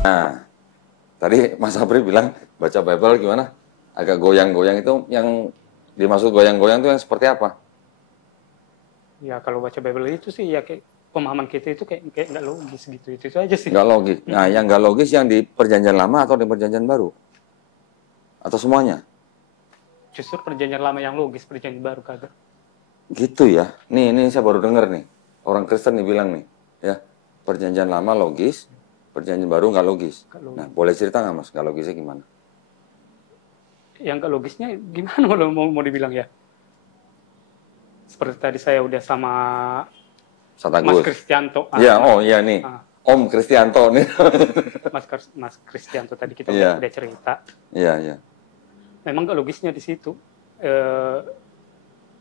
Nah, tadi Mas Apri bilang baca Bible gimana? Agak goyang-goyang itu yang dimaksud goyang-goyang itu yang seperti apa? Ya kalau baca Bible itu sih ya kayak pemahaman kita itu kayak nggak logis gitu. Itu aja sih. Nggak logis. Nah, yang nggak logis yang di Perjanjian Lama atau di Perjanjian Baru? Atau semuanya? Justru perjanjian lama yang logis, perjanjian baru kagak. Gitu ya. Nih saya baru dengar nih. Orang Kristen nih bilang nih, ya. Perjanjian Lama logis, Perjanjian Baru nggak logis. Nah, boleh cerita nggak Mas, nggak logisnya gimana? Yang nggak logisnya gimana mau dibilang ya? Seperti tadi saya udah sama Mas Kristianto. Iya, iya nih. Om Kristianto nih. Mas Kristianto tadi kita udah cerita. Iya. Memang nggak logisnya di situ.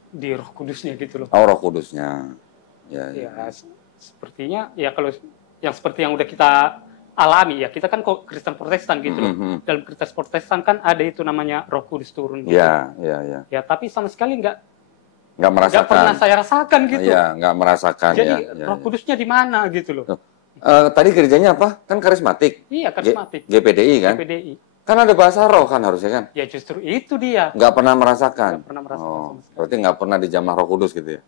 Di Roh Kudusnya gitu loh. Oh, Roh Kudusnya. Ya. Sepertinya ya kalau yang seperti yang udah kita alami ya, kita kan kok Kristen Protestan gitu loh. Dalam Kristen Protestan kan ada itu namanya Roh Kudus turun gitu. Iya. Ya, tapi sama sekali nggak merasakan. Nggak pernah saya rasakan gitu. Iya, nggak merasakan. Jadi Roh Kudusnya di mana gitu loh. Tadi gerejanya apa? Kan karismatik. Iya, karismatik. GPDI kan? GPDI. Kan ada bahasa roh kan harusnya kan? Ya justru itu dia. Nggak pernah merasakan? Nggak pernah merasakan. Oh, berarti nggak pernah dijamah Roh Kudus gitu ya?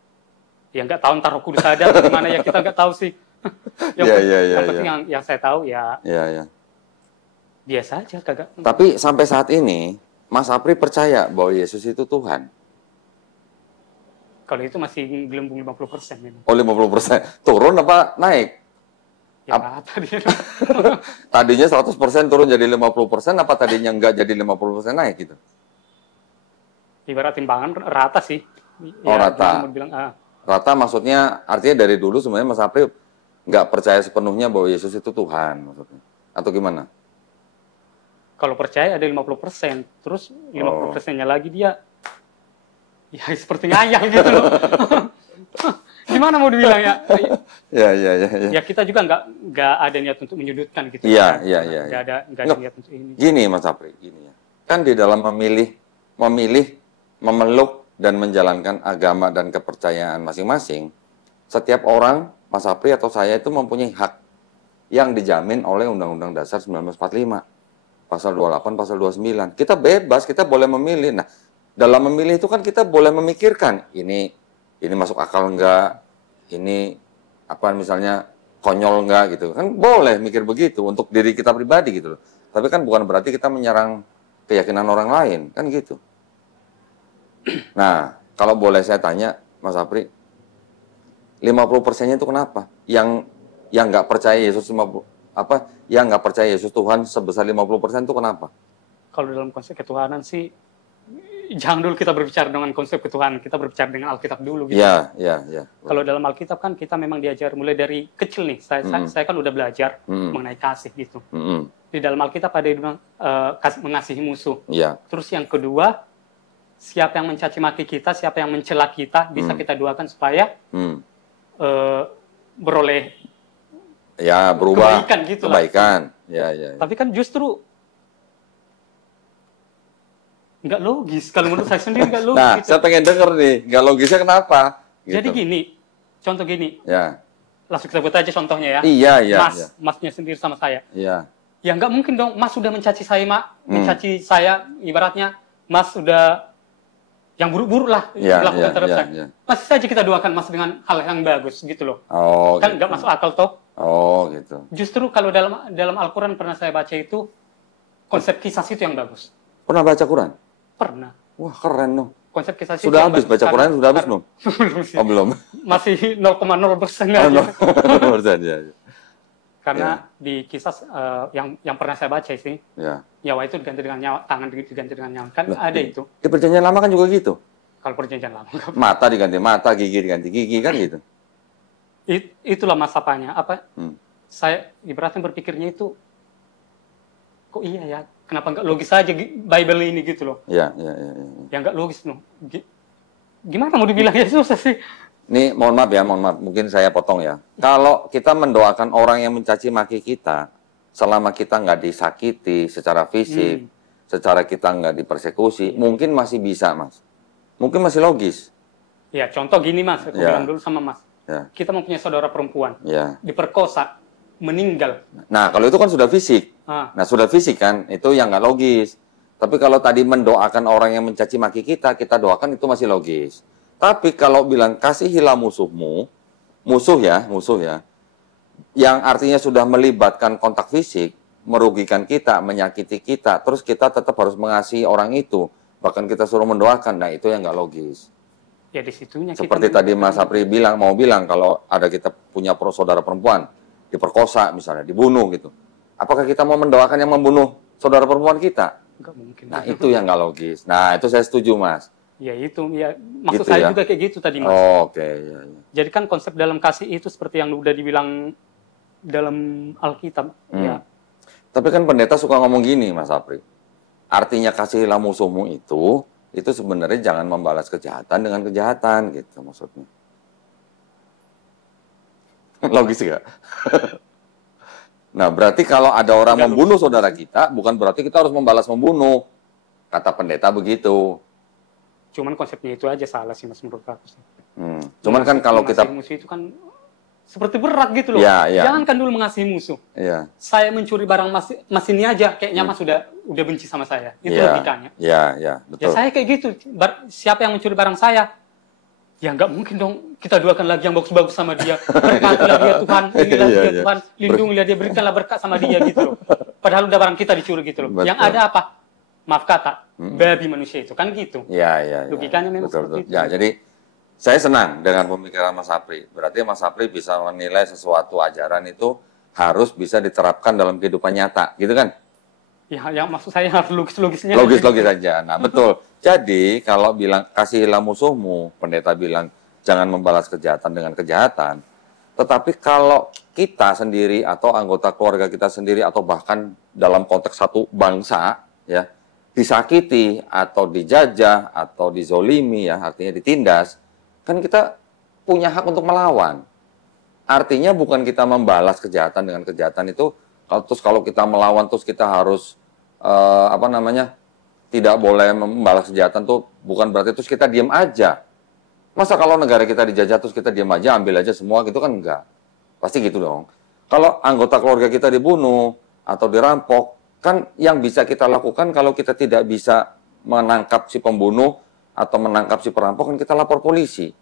Ya nggak tahu ntar Roh Kudus ada atau gimana ya, kita nggak tahu sih. Yang penting yang saya tahu ya. Iya. Biasa aja kagak. Tapi sampai saat ini Mas Apri percaya bahwa Yesus itu Tuhan? Kalau itu masih gelembung 50% memang. Oh, 50%. Turun apa naik? Ya, tadinya 100% turun jadi 50%, apa tadinya enggak jadi 50% naik gitu? Ibarat timbangan rata sih. Oh, rata. Rata maksudnya artinya dari dulu sebenarnya Mas Apri nggak percaya sepenuhnya bahwa Yesus itu Tuhan maksudnya. Atau gimana? Kalau percaya ada 50%, terus 50%-nya lagi dia ya seperti ngayal gitu loh. Gimana mau dibilang ya? Ya. Ya kita juga nggak ada niat untuk menyudutkan gitu. Iya. Nggak ada niat untuk ini. Gini Mas Apri, gini ya. Kan di dalam memilih, memeluk dan menjalankan agama dan kepercayaan masing-masing, setiap orang, Mas Apri atau saya itu mempunyai hak yang dijamin oleh Undang-Undang Dasar 1945. Pasal 28, pasal 29. Kita bebas, kita boleh memilih. Nah, dalam memilih itu kan kita boleh memikirkan, ini masuk akal enggak, ini apa misalnya konyol enggak gitu. Kan boleh mikir begitu untuk diri kita pribadi gitu loh. Tapi kan bukan berarti kita menyerang keyakinan orang lain, kan gitu. Nah, kalau boleh saya tanya, Mas Apri, 50%-nya itu kenapa? Yang nggak percaya Yesus yang nggak percaya Yesus Tuhan sebesar 50% itu kenapa? Kalau dalam konsep ketuhanan sih, jangan dulu kita berbicara dengan konsep ketuhanan, kita berbicara dengan Alkitab dulu gitu. Iya. Kalau dalam Alkitab kan kita memang diajar mulai dari kecil nih. Saya kan udah belajar mengenai kasih gitu. Di dalam Alkitab ada yang mengasihi musuh. Iya. Terus yang kedua, siapa yang mencaci maki kita, siapa yang mencela kita, bisa kita doakan supaya beroleh berubah kebaikan gitu kebaikan. Ya. Tapi kan justru nggak logis. Kalau menurut saya sendiri nggak logis. Nah, gitu. saya pengen denger nih, nggak logisnya kenapa? Gitu. Jadi gini, contoh gini. Ya. Langsung kita buat aja contohnya ya. Iya. Masnya sendiri sama saya. Iya. Ya nggak mungkin dong, Mas sudah mencaci saya, mencaci saya, ibaratnya Mas sudah yang buruk-buruk lah dilakukan terhadap saya. Masih saja kita doakan Mas dengan hal yang bagus gitu loh. Oh, kan nggak masuk akal toh. Oh, gitu. Justru kalau dalam Al-Quran pernah saya baca itu konsep kisah itu yang bagus. Pernah baca Quran? Pernah. Wah, keren dong. Konsep kisah itu sudah habis baca Quran, sudah habis belum? Belum sih. Oh, belum. Masih 0,0% aja. 0,0% ya. Karena di kisah yang pernah saya baca sih, nyawa itu diganti dengan nyawa, tangan diganti dengan nyawa. Kan ada itu. Di Perjanjian Lama kan juga gitu. Kalau Perjanjian Lama. Mata diganti mata, gigi diganti gigi, kan gitu. Itulah masapanya. Saya ibaratnya berpikirnya itu, kok iya ya, kenapa nggak logis aja Bible ini gitu loh. Iya. Ya nggak logis loh. Gimana mau dibilang ya, susah sih. Nih, mohon maaf, mungkin saya potong ya. Kalau kita mendoakan orang yang mencaci maki kita, selama kita nggak disakiti secara fisik, secara kita nggak dipersekusi, mungkin masih bisa, Mas. Mungkin masih logis. Ya, contoh gini, Mas. Aku bilang dulu sama Mas. Kita mempunyai saudara perempuan, diperkosa. meninggal. Nah, kalau itu kan sudah fisik. Nah, sudah fisik kan, itu yang nggak logis. Tapi kalau tadi mendoakan orang yang mencaci maki kita doakan itu masih logis. Tapi kalau bilang kasihilah musuhmu, musuh ya, yang artinya sudah melibatkan kontak fisik, merugikan kita, menyakiti kita, terus kita tetap harus mengasihi orang itu, bahkan kita suruh mendoakan, nah itu yang nggak logis. Ya di situnya. Seperti tadi Mas Sapri mau bilang kalau ada kita punya saudara perempuan diperkosa misalnya, dibunuh gitu. Apakah kita mau mendoakan yang membunuh saudara perempuan kita? Nggak mungkin. Nah, itu yang nggak logis. Nah, itu saya setuju, Mas. Ya itu, ya maksud gitu saya ya? juga kayak gitu tadi, Mas. Oke, ya. Jadi kan konsep dalam kasih itu seperti yang udah dibilang dalam Alkitab. Ya. Tapi kan pendeta suka ngomong gini, Mas Sapri. Artinya kasihilah musuhmu itu sebenarnya jangan membalas kejahatan dengan kejahatan, gitu maksudnya. Logis nggak? Nah, berarti kalau ada orang membunuh saudara kita, bukan berarti kita harus membalas membunuh. Kata pendeta begitu. Cuman konsepnya itu aja salah sih, Mas, menurut aku. Cuman kan kalau kita... musuh itu kan seperti berat gitu loh. Ya, ya. Jangan kan dulu mengasihi musuh. Ya. Saya mencuri barang mas ini aja, kayaknya Mas udah benci sama saya. Itu logikanya. Ya, betul. Ya saya kayak gitu. Siapa yang mencuri barang saya? Ya nggak mungkin dong kita doakan lagi yang bagus-bagus sama dia. Berkatilah dia Tuhan, inilah dia Tuhan, lindungilah dia, berikanlah berkat sama dia gitu loh. Padahal udah barang kita dicuri gitu loh. Betul. Yang ada apa? Maaf kata, babi manusia itu kan gitu. Ya. Logikanya memang betul. seperti itu. Ya, jadi saya senang dengan pemikiran Mas Sapri. Berarti Mas Sapri bisa menilai sesuatu ajaran itu harus bisa diterapkan dalam kehidupan nyata, gitu kan? Ya, yang maksud saya harus logis-logisnya. Logis-logis saja. Nah, betul. Jadi, kalau bilang kasihilah musuhmu, pendeta bilang jangan membalas kejahatan dengan kejahatan. Tetapi kalau kita sendiri atau anggota keluarga kita sendiri atau bahkan dalam konteks satu bangsa, ya, disakiti atau dijajah atau dizolimi, ya, artinya ditindas, kan kita punya hak untuk melawan. Artinya bukan kita membalas kejahatan dengan kejahatan itu, terus kalau kita melawan terus kita harus tidak boleh membalas kejahatan tuh bukan berarti terus kita diam aja. Masa kalau negara kita dijajah terus kita diam aja, ambil aja semua gitu kan enggak. Pasti gitu dong. Kalau anggota keluarga kita dibunuh atau dirampok, kan yang bisa kita lakukan kalau kita tidak bisa menangkap si pembunuh atau menangkap si perampok kan kita lapor polisi.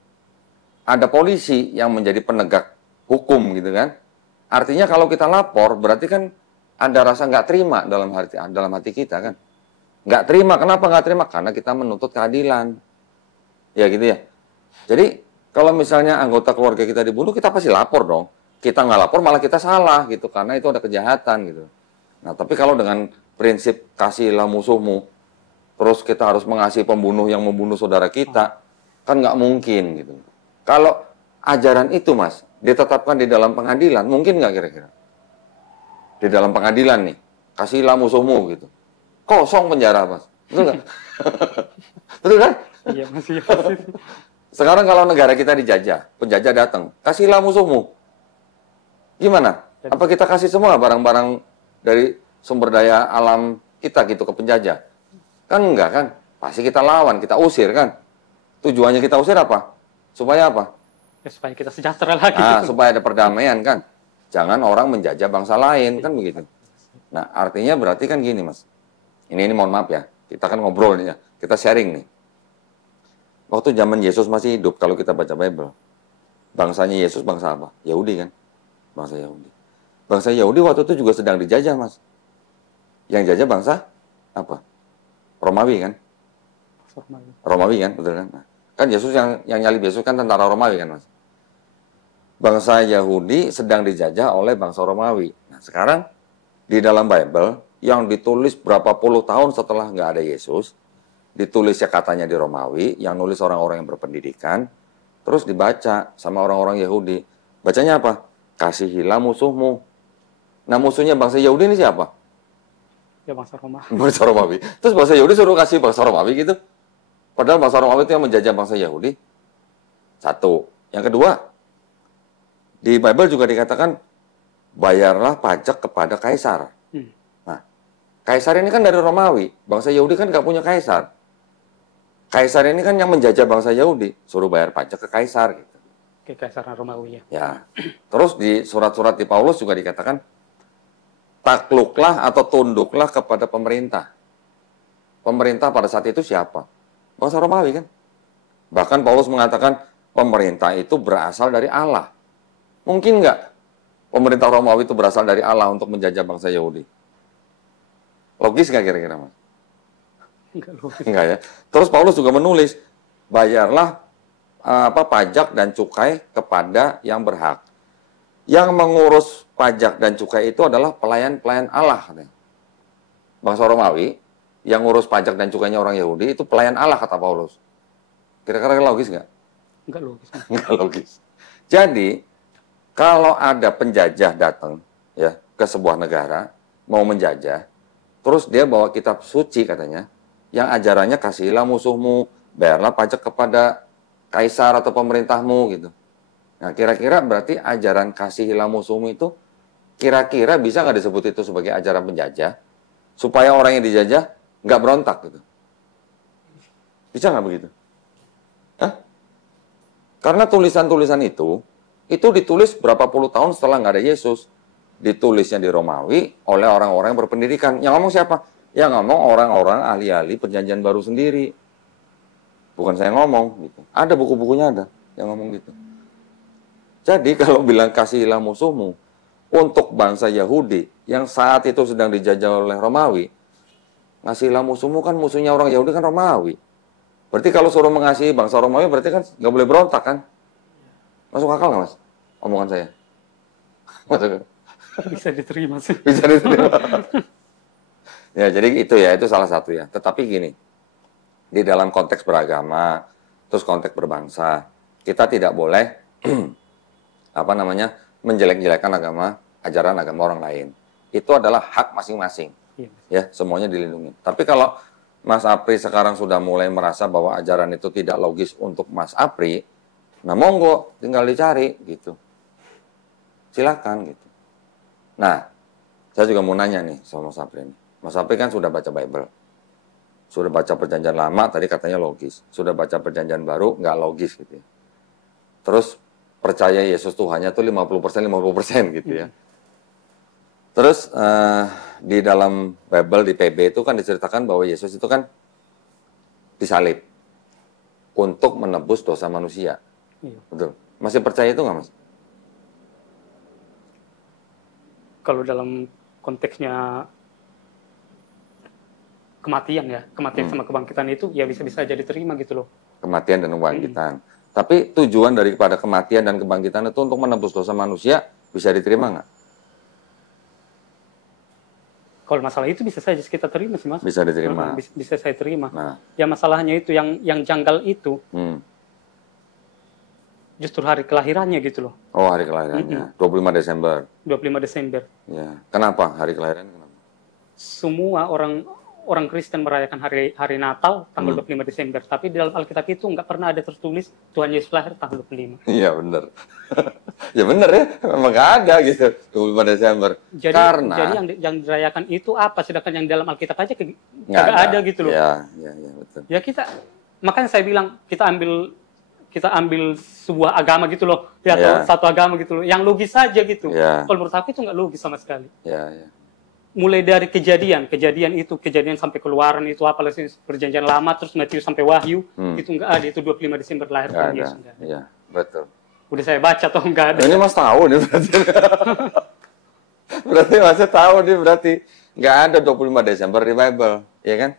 Ada polisi yang menjadi penegak hukum gitu kan. Artinya kalau kita lapor berarti kan ada rasa nggak terima dalam hati kita kan. Nggak terima, kenapa nggak terima? Karena kita menuntut keadilan. Ya gitu ya. Jadi kalau misalnya anggota keluarga kita dibunuh, kita pasti lapor dong. Kita nggak lapor malah kita salah gitu, karena itu ada kejahatan gitu. Nah tapi kalau dengan prinsip kasihilah musuhmu, terus kita harus mengasihi pembunuh yang membunuh saudara kita, kan nggak mungkin gitu. Kalau ajaran itu Mas, ditetapkan di dalam pengadilan, mungkin nggak kira-kira? Di dalam pengadilan nih, kasihilah musuhmu gitu. Kosong penjara, Mas. Betul nggak? Betul kan? Iya, masih. Sekarang kalau negara kita dijajah, penjajah datang, kasihlah musuhmu. Gimana? Apa kita kasih semua barang-barang dari sumber daya alam kita gitu ke penjajah? Kan enggak kan? Pasti kita lawan, kita usir kan? Tujuannya kita usir apa? Supaya apa? Ya, supaya kita sejahtera lagi. Supaya ada perdamaian kan? Jangan orang menjajah bangsa lain, kan begitu. Nah, artinya berarti kan gini, Mas. Ini mohon maaf ya, kita kan ngobrol nih ya, kita sharing nih. Waktu zaman Yesus masih hidup, kalau kita baca Bible, bangsanya Yesus bangsa apa? Yahudi kan? Bangsa Yahudi. Bangsa Yahudi waktu itu juga sedang dijajah, Mas. Yang jajah bangsa apa? Romawi kan? Romawi kan, betul kan? Nah, kan Yesus yang nyalib Yesus kan tentara Romawi kan, Mas? Bangsa Yahudi sedang dijajah oleh bangsa Romawi. Nah, sekarang di dalam Bible, yang ditulis berapa puluh tahun setelah nggak ada Yesus, ditulis ya katanya di Romawi, yang nulis orang-orang yang berpendidikan, terus dibaca sama orang-orang Yahudi. Bacanya apa? Kasihilah musuhmu. Nah musuhnya bangsa Yahudi ini siapa? Ya bangsa Romawi. Bangsa Romawi. Terus bangsa Yahudi suruh kasih bangsa Romawi gitu. Padahal bangsa Romawi itu yang menjajah bangsa Yahudi. Satu. Yang kedua, di Bible juga dikatakan, bayarlah pajak kepada kaisar. Kaisar ini kan dari Romawi, bangsa Yahudi kan nggak punya kaisar. Kaisar ini kan yang menjajah bangsa Yahudi, suruh bayar pajak ke kaisar. Gitu. Kekaisaran Romawi ya. Ya. Terus di surat-surat di Paulus juga dikatakan takluklah atau tunduklah kepada pemerintah. Pemerintah pada saat itu siapa? Bangsa Romawi kan? Bahkan Paulus mengatakan pemerintah itu berasal dari Allah. Mungkin nggak pemerintah Romawi itu berasal dari Allah untuk menjajah bangsa Yahudi? Logis nggak kira-kira, Mas? Enggak logis. Enggak ya. Terus Paulus juga menulis, bayarlah pajak dan cukai kepada yang berhak. Yang mengurus pajak dan cukai itu adalah pelayan-pelayan Allah, katanya. Bangsa Romawi yang ngurus pajak dan cukainya orang Yahudi itu pelayan Allah, kata Paulus. Kira-kira logis nggak? Enggak logis. Nggak logis. Jadi kalau ada penjajah datang ya ke sebuah negara mau menjajah, terus dia bawa kitab suci katanya, yang ajarannya kasihilah musuhmu, bayarlah pajak kepada kaisar atau pemerintahmu gitu. Nah, kira-kira berarti ajaran kasihilah musuhmu itu kira-kira bisa nggak disebut itu sebagai ajaran penjajah supaya orang yang dijajah nggak berontak gitu? Bisa nggak begitu? Hah? Karena tulisan-tulisan itu ditulis berapa puluh tahun setelah nggak ada Yesus. Ditulisnya di Romawi oleh orang-orang yang berpendidikan. Yang ngomong siapa? Yang ngomong orang-orang ahli-ahli perjanjian baru sendiri. Bukan saya ngomong gitu. Ada buku-bukunya ada yang ngomong gitu. Jadi kalau bilang kasihilah musuhmu untuk bangsa Yahudi yang saat itu sedang dijajah oleh Romawi, kasihilah musuhmu kan musuhnya orang Yahudi kan Romawi. Berarti kalau suruh mengasihi bangsa Romawi berarti kan nggak boleh berontak kan? Masuk akal nggak, Mas? Omongan saya. Masuk. Bisa diterima sih. Bisa diterima. Ya, jadi itu salah satu ya. Tetapi gini, di dalam konteks beragama, terus konteks berbangsa, kita tidak boleh menjelek-jelekan ajaran agama orang lain. Itu adalah hak masing-masing. Iya. Ya, semuanya dilindungi. Tapi kalau Mas Apri sekarang sudah mulai merasa bahwa ajaran itu tidak logis untuk Mas Apri, nah monggo, tinggal dicari gitu. Silakan gitu. Nah, saya juga mau nanya nih sama Mas Apri ini. Mas Apri kan sudah baca Bible. Sudah baca perjanjian lama, tadi katanya logis. Sudah baca perjanjian baru, nggak logis gitu ya. Terus percaya Yesus Tuhannya tuh 50% gitu ya. Terus di dalam Bible, di PB itu kan diceritakan bahwa Yesus itu kan disalib untuk menebus dosa manusia. Iya. Betul. Masih percaya itu nggak, Mas? Kalau dalam konteksnya kematian ya, kematian sama kebangkitan itu ya bisa-bisa aja diterima gitu loh. Kematian dan kebangkitan. Tapi tujuan daripada kematian dan kebangkitan itu untuk menebus dosa manusia bisa diterima nggak? Kalau masalah itu bisa saja kita terima sih, Mas. Bisa diterima. Bisa saya terima. Nah, Ya masalahnya itu yang janggal itu justru hari kelahirannya gitu loh. oh hari kelahirannya, 25 Desember. 25 Desember. Ya, kenapa hari kelahiran? Kenapa? Semua orang Kristen merayakan hari Natal tanggal 25 Desember, tapi di dalam Alkitab itu nggak pernah ada tertulis Tuhan Yesus lahir tanggal 25. Iya benar. Ya benar ya, memang nggak ada gitu 25 Desember. Jadi yang dirayakan itu apa? Sedangkan yang dalam Alkitab aja nggak ada gitu loh. Ya betul. Ya makanya saya bilang kita ambil sebuah agama gitu loh, ya atau satu agama gitu loh, yang logis saja gitu. Kalau menurut aku itu nggak logis sama sekali. Mulai dari kejadian sampai keluaran itu apalagi perjanjian lama terus Matius sampai Wahyu itu nggak ada, itu 25 Desember lahir Tuhan Yesus. Iya, betul. Udah saya baca toh nggak ada. Ini Mas tahu nih berarti. Berarti Mas tahu nih berarti nggak ada 25 Desember di Bible, ya kan?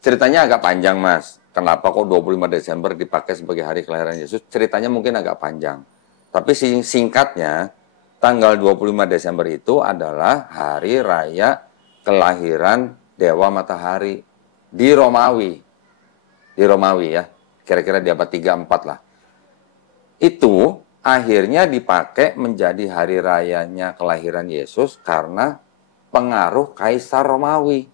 Ceritanya agak panjang, Mas. Kenapa kok 25 Desember dipakai sebagai hari kelahiran Yesus? Ceritanya mungkin agak panjang. Tapi singkatnya, tanggal 25 Desember itu adalah hari raya kelahiran Dewa Matahari di Romawi. Di Romawi ya, kira-kira di abad 3-4 lah. Itu akhirnya dipakai menjadi hari rayanya kelahiran Yesus karena pengaruh Kaisar Romawi.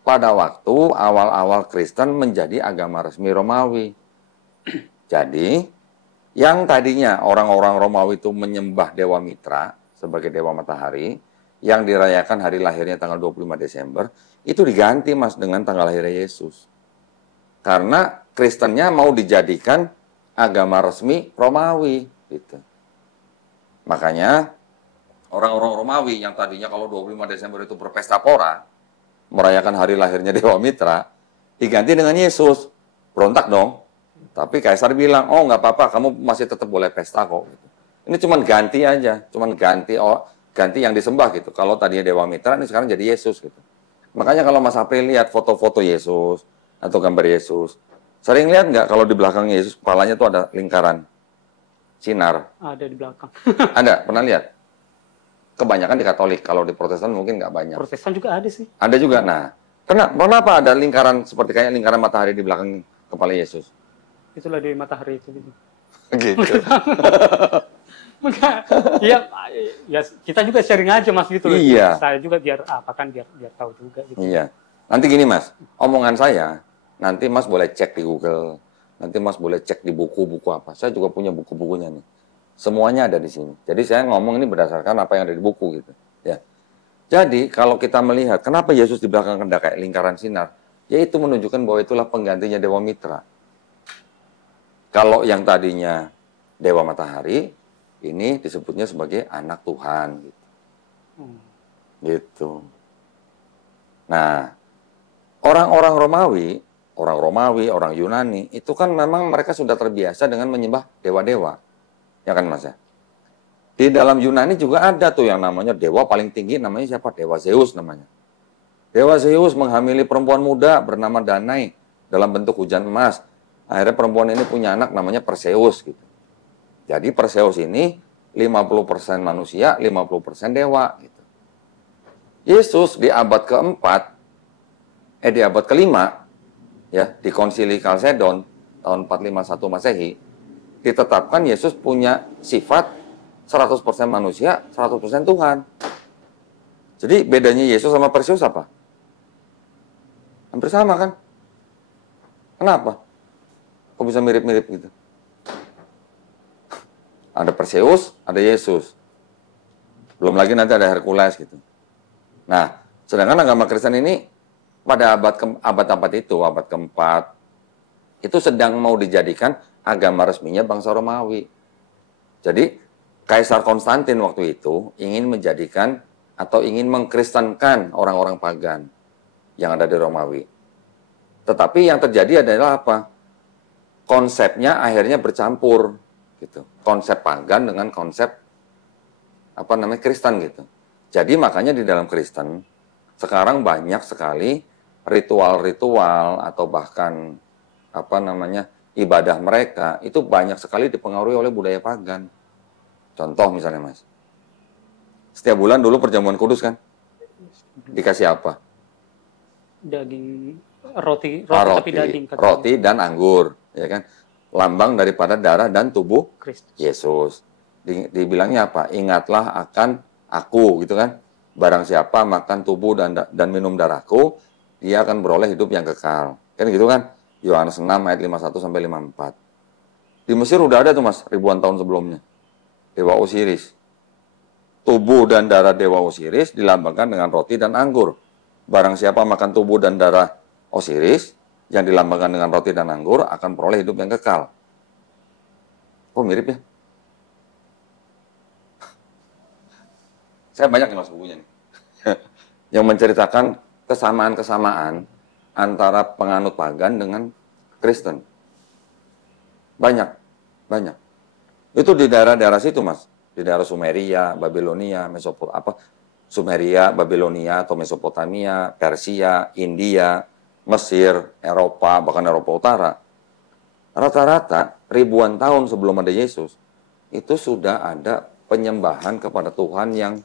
Pada waktu awal-awal Kristen menjadi agama resmi Romawi. Jadi, yang tadinya orang-orang Romawi itu menyembah Dewa Mitra sebagai Dewa Matahari, yang dirayakan hari lahirnya tanggal 25 Desember, itu diganti, Mas, dengan tanggal lahirnya Yesus. Karena Kristennya mau dijadikan agama resmi Romawi gitu. Makanya orang-orang Romawi yang tadinya kalau 25 Desember itu berpesta pora, merayakan hari lahirnya Dewa Mitra, diganti dengan Yesus. Berontak dong. Tapi Kaisar bilang, oh nggak apa-apa, kamu masih tetap boleh pesta kok. Gitu. Ini cuma ganti aja, cuma ganti yang disembah gitu. Kalau tadinya Dewa Mitra, ini sekarang jadi Yesus gitu. Makanya kalau Mas April lihat foto-foto Yesus atau gambar Yesus, sering lihat nggak kalau di belakang Yesus kepalanya tuh ada lingkaran sinar? Ada di belakang. Ada, pernah lihat? Kebanyakan di Katolik, kalau di Protestan mungkin nggak banyak. Protestan juga ada sih. Ada juga. Nah, kenapa ada lingkaran seperti kayak lingkaran matahari di belakang kepala Yesus? Itulah di matahari itu. Gitu. ya kita juga sharing aja Mas gitu. Iya. Saya juga biar tahu juga gitu. Iya. Nanti gini Mas, omongan saya nanti Mas boleh cek di Google, nanti Mas boleh cek di buku-buku apa. Saya juga punya buku-bukunya nih. Semuanya ada di sini. Jadi saya ngomong ini berdasarkan apa yang ada di buku gitu. Ya. Jadi kalau kita melihat kenapa Yesus di belakang ada kayak lingkaran sinar, yaitu menunjukkan bahwa itulah penggantinya Dewa Mitra. Kalau yang tadinya Dewa Matahari, ini disebutnya sebagai anak Tuhan. Gitu. Gitu. Nah, orang Romawi, orang Yunani, itu kan memang mereka sudah terbiasa dengan menyembah dewa-dewa. Ya kan Mas ya? Di dalam Yunani juga ada tuh yang namanya dewa paling tinggi, namanya siapa? Dewa Zeus namanya. Dewa Zeus menghamili perempuan muda bernama Danai dalam bentuk hujan emas. Akhirnya perempuan ini punya anak namanya Perseus gitu. Jadi Perseus ini 50% manusia, 50% dewa gitu. Yesus di abad keempat, di abad kelima, ya di Konsili Kalsedon tahun 451 Masehi, ditetapkan Yesus punya sifat 100% manusia, 100% Tuhan. Jadi bedanya Yesus sama Perseus apa? Hampir sama kan? Kenapa? Kok bisa mirip-mirip gitu? Ada Perseus, ada Yesus. Belum lagi nanti ada Hercules gitu. Nah, sedangkan agama Kristen ini pada abad itu, abad keempat, itu sedang mau dijadikan agama resminya bangsa Romawi. Jadi, Kaisar Konstantin waktu itu ingin menjadikan atau ingin mengkristenkan orang-orang pagan yang ada di Romawi. Tetapi yang terjadi adalah apa? Konsepnya akhirnya bercampur gitu. Konsep pagan dengan konsep Kristen gitu. Jadi makanya di dalam Kristen sekarang banyak sekali ritual-ritual atau bahkan ibadah mereka itu banyak sekali dipengaruhi oleh budaya pagan. Contoh misalnya Mas, setiap bulan dulu perjamuan kudus kan, dikasih apa? Daging, roti tapi daging. Roti dan anggur, ya kan? Lambang daripada darah dan tubuh Kristus. Yesus. Dibilangnya apa? Ingatlah akan aku, gitu kan? Barang siapa makan tubuh dan minum darahku, dia akan beroleh hidup yang kekal. Kan gitu kan? Yohanes 6 ayat 51 sampai 54. Di Mesir udah ada tuh Mas, ribuan tahun sebelumnya. Dewa Osiris. Tubuh dan darah Dewa Osiris dilambangkan dengan roti dan anggur. Barang siapa makan tubuh dan darah Osiris yang dilambangkan dengan roti dan anggur akan peroleh hidup yang kekal. Kok mirip ya? Saya banyak nih Mas bukunya nih. Yang menceritakan kesamaan-kesamaan antara penganut pagan dengan Kristen. Banyak. Itu di daerah-daerah situ, Mas. Di daerah Sumeria, Babilonia, Sumeria, Babilonia atau Mesopotamia, Persia, India, Mesir, Eropa, bahkan Eropa Utara. Rata-rata ribuan tahun sebelum ada Yesus, itu sudah ada penyembahan kepada Tuhan yang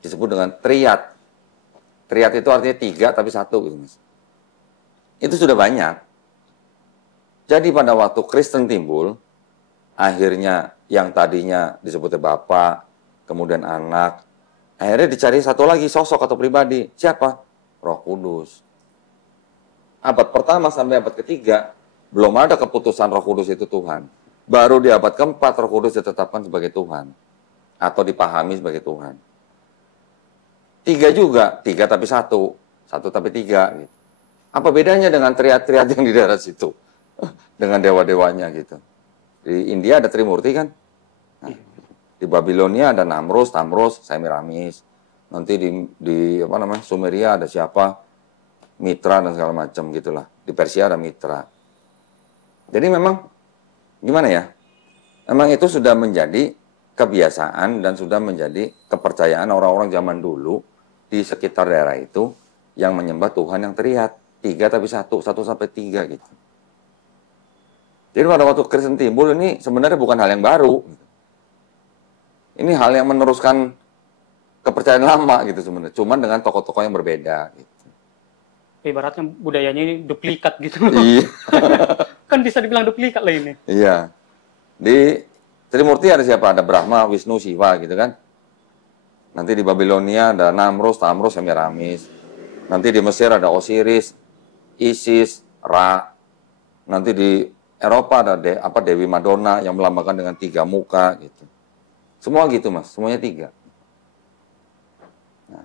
disebut dengan triad. Triad itu artinya 3 tapi 1 gitu, Mas. Itu sudah banyak. Jadi pada waktu Kristen timbul, akhirnya yang tadinya disebutnya Bapa, kemudian Anak, akhirnya dicari satu lagi sosok atau pribadi. Siapa? Roh Kudus. Abad pertama sampai abad ketiga, belum ada keputusan Roh Kudus itu Tuhan. Baru di abad keempat Roh Kudus ditetapkan sebagai Tuhan. Atau dipahami sebagai Tuhan. 3 juga, 3 tapi 1, 1 tapi 3 gitu. Apa bedanya dengan triad-triad yang di daerah situ? Dengan dewa-dewanya gitu. Di India ada Trimurti kan? Nah, di Babilonia ada Namrus, Tamrus, Semiramis. Nanti di apa namanya Sumeria ada siapa? Mitra dan segala macam gitulah. Di Persia ada Mitra. Jadi memang gimana ya? Memang itu sudah menjadi kebiasaan dan sudah menjadi kepercayaan orang-orang zaman dulu di sekitar daerah itu yang menyembah Tuhan yang terlihat. 3 tapi 1 sampai 3 gitu. Jadi pada waktu Kristen timbul ini sebenarnya bukan hal yang baru. Ini hal yang meneruskan kepercayaan lama gitu sebenarnya. Cuman dengan tokoh-tokoh yang berbeda gitu. Ibaratnya budayanya ini duplikat gitu. Iya. Kan bisa dibilang duplikat lah ini. Iya. Di Trimurti ada siapa? Ada Brahma, Wisnu, Siwa gitu kan. Nanti di Babilonia ada Namrus, Tamrus, Semiramis. Nanti di Mesir ada Osiris, Isis, Ra. Nanti di Eropa ada Dewi Madonna yang melambangkan dengan 3 muka gitu. Semua gitu Mas, semuanya 3. Nah,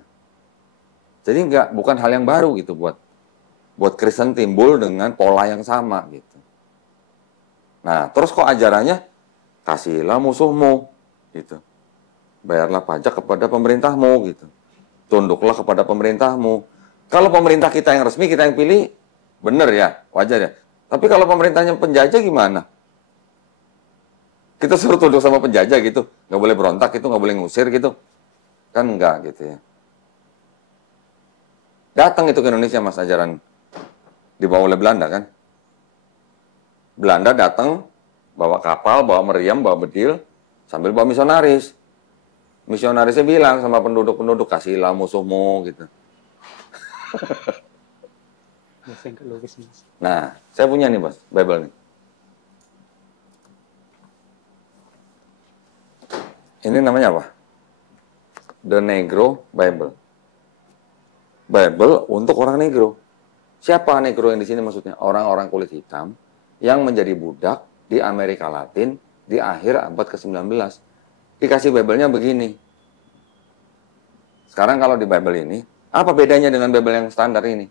jadi bukan hal yang baru gitu buat Kristen timbul dengan pola yang sama gitu. Nah, terus kok ajarannya kasihilah musuhmu gitu. Bayarlah pajak kepada pemerintahmu gitu. Tunduklah kepada pemerintahmu. Kalau pemerintah kita yang resmi, kita yang pilih, benar ya, wajar ya. Tapi kalau pemerintahnya penjajah gimana? Kita suruh tunduk sama penjajah gitu, nggak boleh berontak gitu, nggak boleh ngusir gitu. Kan enggak gitu ya. Datang itu ke Indonesia Mas ajaran dibawa oleh Belanda kan. Belanda datang bawa kapal, bawa meriam, bawa bedil, sambil bawa misionaris. Misionarisnya bilang sama penduduk-penduduk, kasihilah musuhmu gitu. Nah, saya punya nih Mas, Bible nih. Ini namanya apa? The Negro Bible. Bible untuk orang Negro. Siapa Negro yang di sini maksudnya? Orang-orang kulit hitam yang menjadi budak di Amerika Latin di akhir abad ke-19. Dikasih Bible-nya begini. Sekarang kalau di Bible ini, apa bedanya dengan Bible yang standar ini?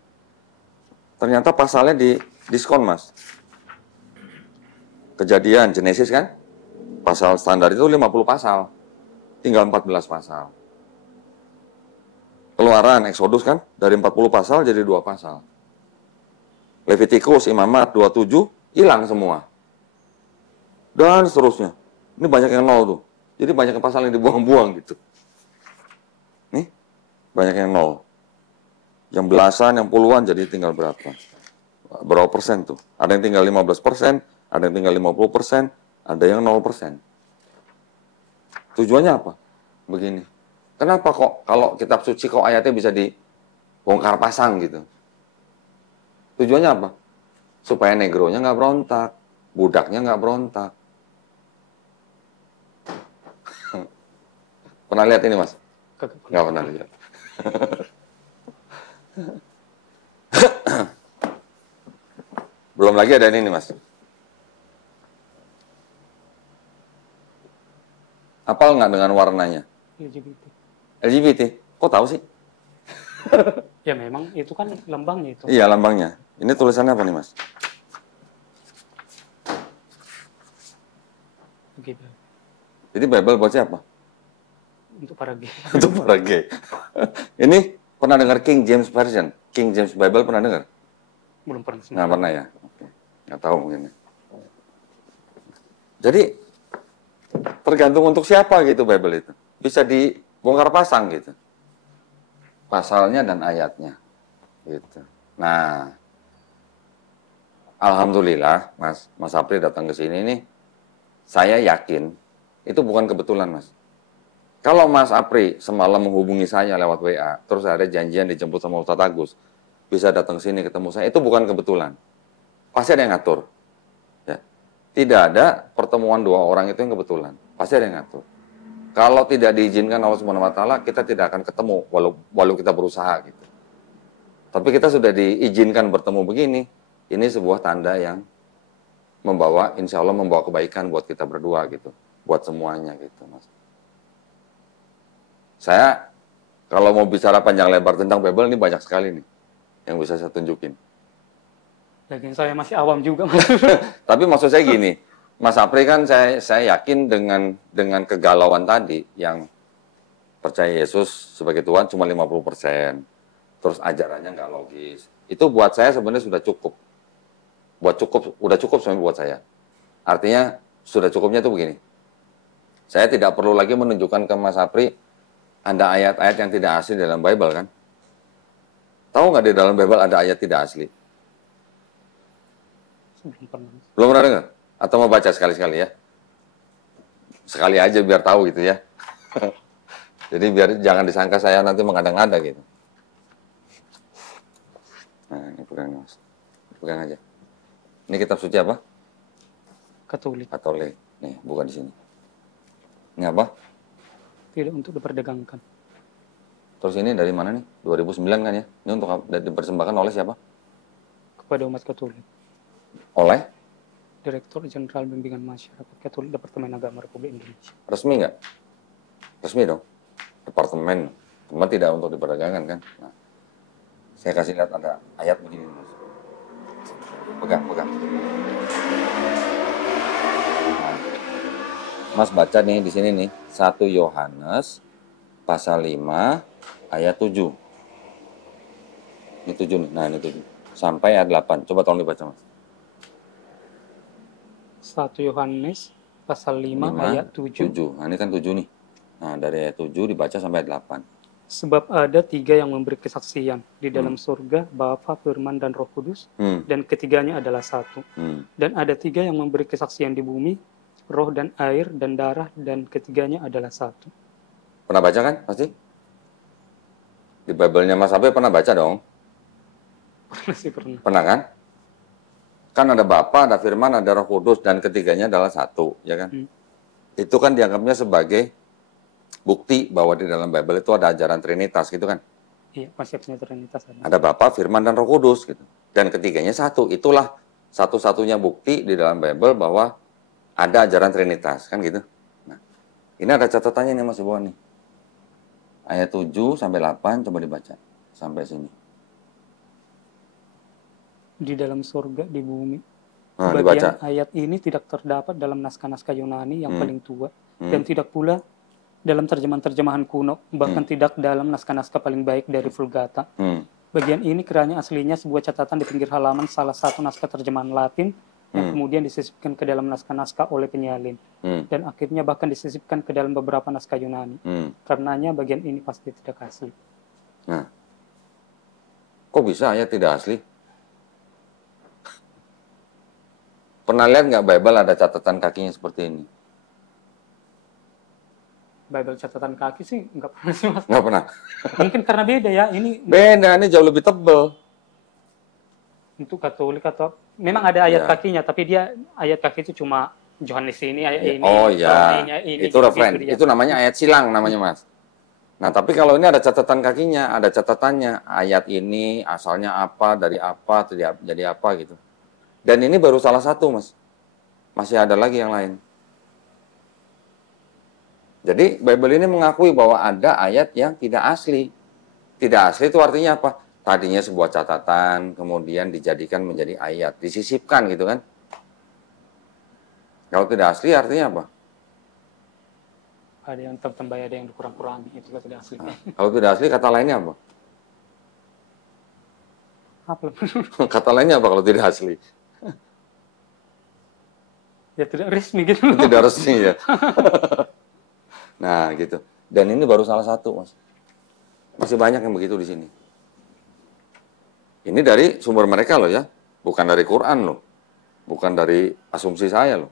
Ternyata pasalnya di diskon, Mas. Kejadian, Genesis kan? Pasal standar itu 50 pasal. Tinggal 14 pasal. Keluaran, Exodus kan? Dari 40 pasal jadi 2 pasal. Levitikus, Imamat, 27, hilang semua. Dan seterusnya. Ini banyak yang nol tuh. Jadi banyak pasal yang dibuang-buang gitu. Nih, banyak yang nol. Yang belasan, yang puluhan, jadi tinggal berapa? Berapa persen tuh? Ada yang tinggal 15%, ada yang tinggal 50%, ada yang 0%. Tujuannya apa? Begini. Kenapa kok kalau kitab suci kok ayatnya bisa dibongkar pasang gitu? Tujuannya apa? Supaya negronya nggak berontak, budaknya nggak berontak. Pernah lihat ini Mas? Nggak pernah lihat. Belum lagi ada ini Mas. Apal nggak dengan warnanya? LGBT. Kok tahu sih? Ya memang itu kan lambangnya itu. Iya lambangnya. Ini tulisannya apa nih Mas? Gitu. Jadi Bible buat siapa? Untuk para gay. Untuk para gay. Ini pernah dengar King James Version? King James Bible pernah dengar? Belum pernah. Nggak pernah ya? Oke. Nggak tahu mungkin. Jadi tergantung untuk siapa gitu Bible itu. Bisa dibongkar pasang gitu. Pasalnya dan ayatnya. Gitu. Nah, alhamdulillah Mas Apri datang ke sini nih. Saya yakin itu bukan kebetulan Mas. Kalau Mas Apri semalam menghubungi saya lewat WA, terus ada janjian dijemput sama Ustadz Agus, bisa datang sini ketemu saya, itu bukan kebetulan. Pasti ada yang ngatur. Ya. Tidak ada pertemuan 2 orang itu yang kebetulan. Pasti ada yang ngatur. Kalau tidak diizinkan Allah Subhanahu wa taala, kita tidak akan ketemu walau kita berusaha gitu. Tapi kita sudah diizinkan bertemu begini, ini sebuah tanda yang insya Allah membawa kebaikan buat kita berdua gitu, buat semuanya gitu Mas. Saya kalau mau bicara panjang lebar tentang Bible ini banyak sekali nih yang bisa saya tunjukin. Jadi saya masih awam juga Mas. Tapi maksud saya gini, Mas Apri kan saya yakin dengan kegalauan tadi yang percaya Yesus sebagai Tuhan cuma 50%. Terus ajarannya nggak logis. Itu buat saya sebenarnya sudah cukup. Udah cukup sebenarnya buat saya. Artinya sudah cukupnya itu begini. Saya tidak perlu lagi menunjukkan ke Mas Apri ada ayat-ayat yang tidak asli dalam Bible kan? Tahu nggak di dalam Bible ada ayat tidak asli? Belum pernah. Belum pernah dengar? Atau mau baca sekali-sekali ya? Sekali aja biar tahu gitu ya. Jadi biar jangan disangka saya nanti mengada-ngada gitu. Nah, ini pegang Mas. Pegang aja. Ini kitab suci apa? Katolik. Katolik. Nih, bukan di sini. Ini apa? Tidak untuk diperdagangkan. Terus ini dari mana nih? 2009 kan ya? Ini untuk dipersembahkan oleh siapa? Kepada umat Katolik. Oleh? Direktur Jenderal Bimbingan Masyarakat Katolik Departemen Agama Republik Indonesia. Resmi nggak? Resmi dong. Departemen. Cuma tidak untuk diperdagangkan kan? Nah, saya kasih lihat ada ayat begini Mas. Pegang. Nah, Mas baca nih di sini nih 1 Yohanes pasal 5 ayat 7. Ini 7 nih. Nah, ini 7. Sampai ayat 8. Coba tolong dibaca Mas. 1 Yohanes pasal 5 ayat 7. Nah, ini kan 7 nih. Nah, dari ayat 7 dibaca sampai ayat 8. Sebab ada 3 yang memberi kesaksian di dalam surga, Bapa, Firman, dan Roh Kudus, dan ketiganya adalah satu. Dan ada 3 yang memberi kesaksian di bumi, roh dan air dan darah, dan ketiganya adalah satu. Pernah baca kan pasti? Di Bible-nya Mas Abe pernah baca dong? Pernah sih, pernah. Pernah kan? Kan ada Bapa, ada Firman, ada Roh Kudus, dan ketiganya adalah satu, ya kan? Itu kan dianggapnya sebagai bukti bahwa di dalam Bible itu ada ajaran Trinitas, gitu kan? Iya, konsepnya Trinitas ada. Ada Bapa, Firman, dan Roh Kudus, gitu. Dan ketiganya satu. Itulah satu-satunya bukti di dalam Bible bahwa ada ajaran Trinitas, kan gitu? Nah, ini ada catatannya nih Mas Ibu nih. Ayat 7 sampai 8 coba dibaca sampai sini. Di dalam surga, di bumi. Nah, Bagian dibaca. ayat ini tidak terdapat dalam naskah-naskah Yunani yang paling tua, dan tidak pula dalam terjemahan-terjemahan kuno, bahkan tidak dalam naskah-naskah paling baik dari Vulgata. Bagian ini kiranya aslinya sebuah catatan di pinggir halaman salah satu naskah terjemahan Latin yang kemudian disisipkan ke dalam naskah-naskah oleh penyalin, dan akhirnya bahkan disisipkan ke dalam beberapa naskah Yunani. Karenanya bagian ini pasti tidak asli. Nah, kok bisa ayat tidak asli? Pernah lihat nggak Bible ada catatan kakinya seperti ini? Bible catatan kaki sih nggak pernah sih Mas. Nggak pernah. Mungkin karena beda ya, ini Beda, ini jauh lebih tebal. untuk Katolik atau memang ada ayat Ya. kakinya, tapi dia ayat kaki itu cuma Yohanes ini, ayat ini. Oh ya, ini, itu referen. dia. Itu namanya ayat silang namanya Mas. Nah, tapi kalau ini ada catatan kakinya, ada catatannya. Ayat ini asalnya apa, dari apa, jadi apa gitu. Dan ini baru salah satu Mas. Masih ada lagi yang lain. Jadi Bible ini mengakui bahwa ada ayat yang tidak asli. Tidak asli itu artinya apa? Tadinya sebuah catatan, kemudian dijadikan menjadi ayat, disisipkan gitu kan. Kalau tidak asli artinya apa? Ada yang tambah, ada yang dikurang-kurangi, itu tidak asli. Nah, kalau tidak asli kata lainnya apa? Apa? Kata lainnya apa kalau tidak asli? Ya tidak resmi gitu. Tidak resmi ya. Nah gitu. Dan ini baru salah satu Mas. Masih banyak yang begitu di sini. Ini dari sumber mereka loh ya. Bukan dari Quran loh. Bukan dari asumsi saya loh.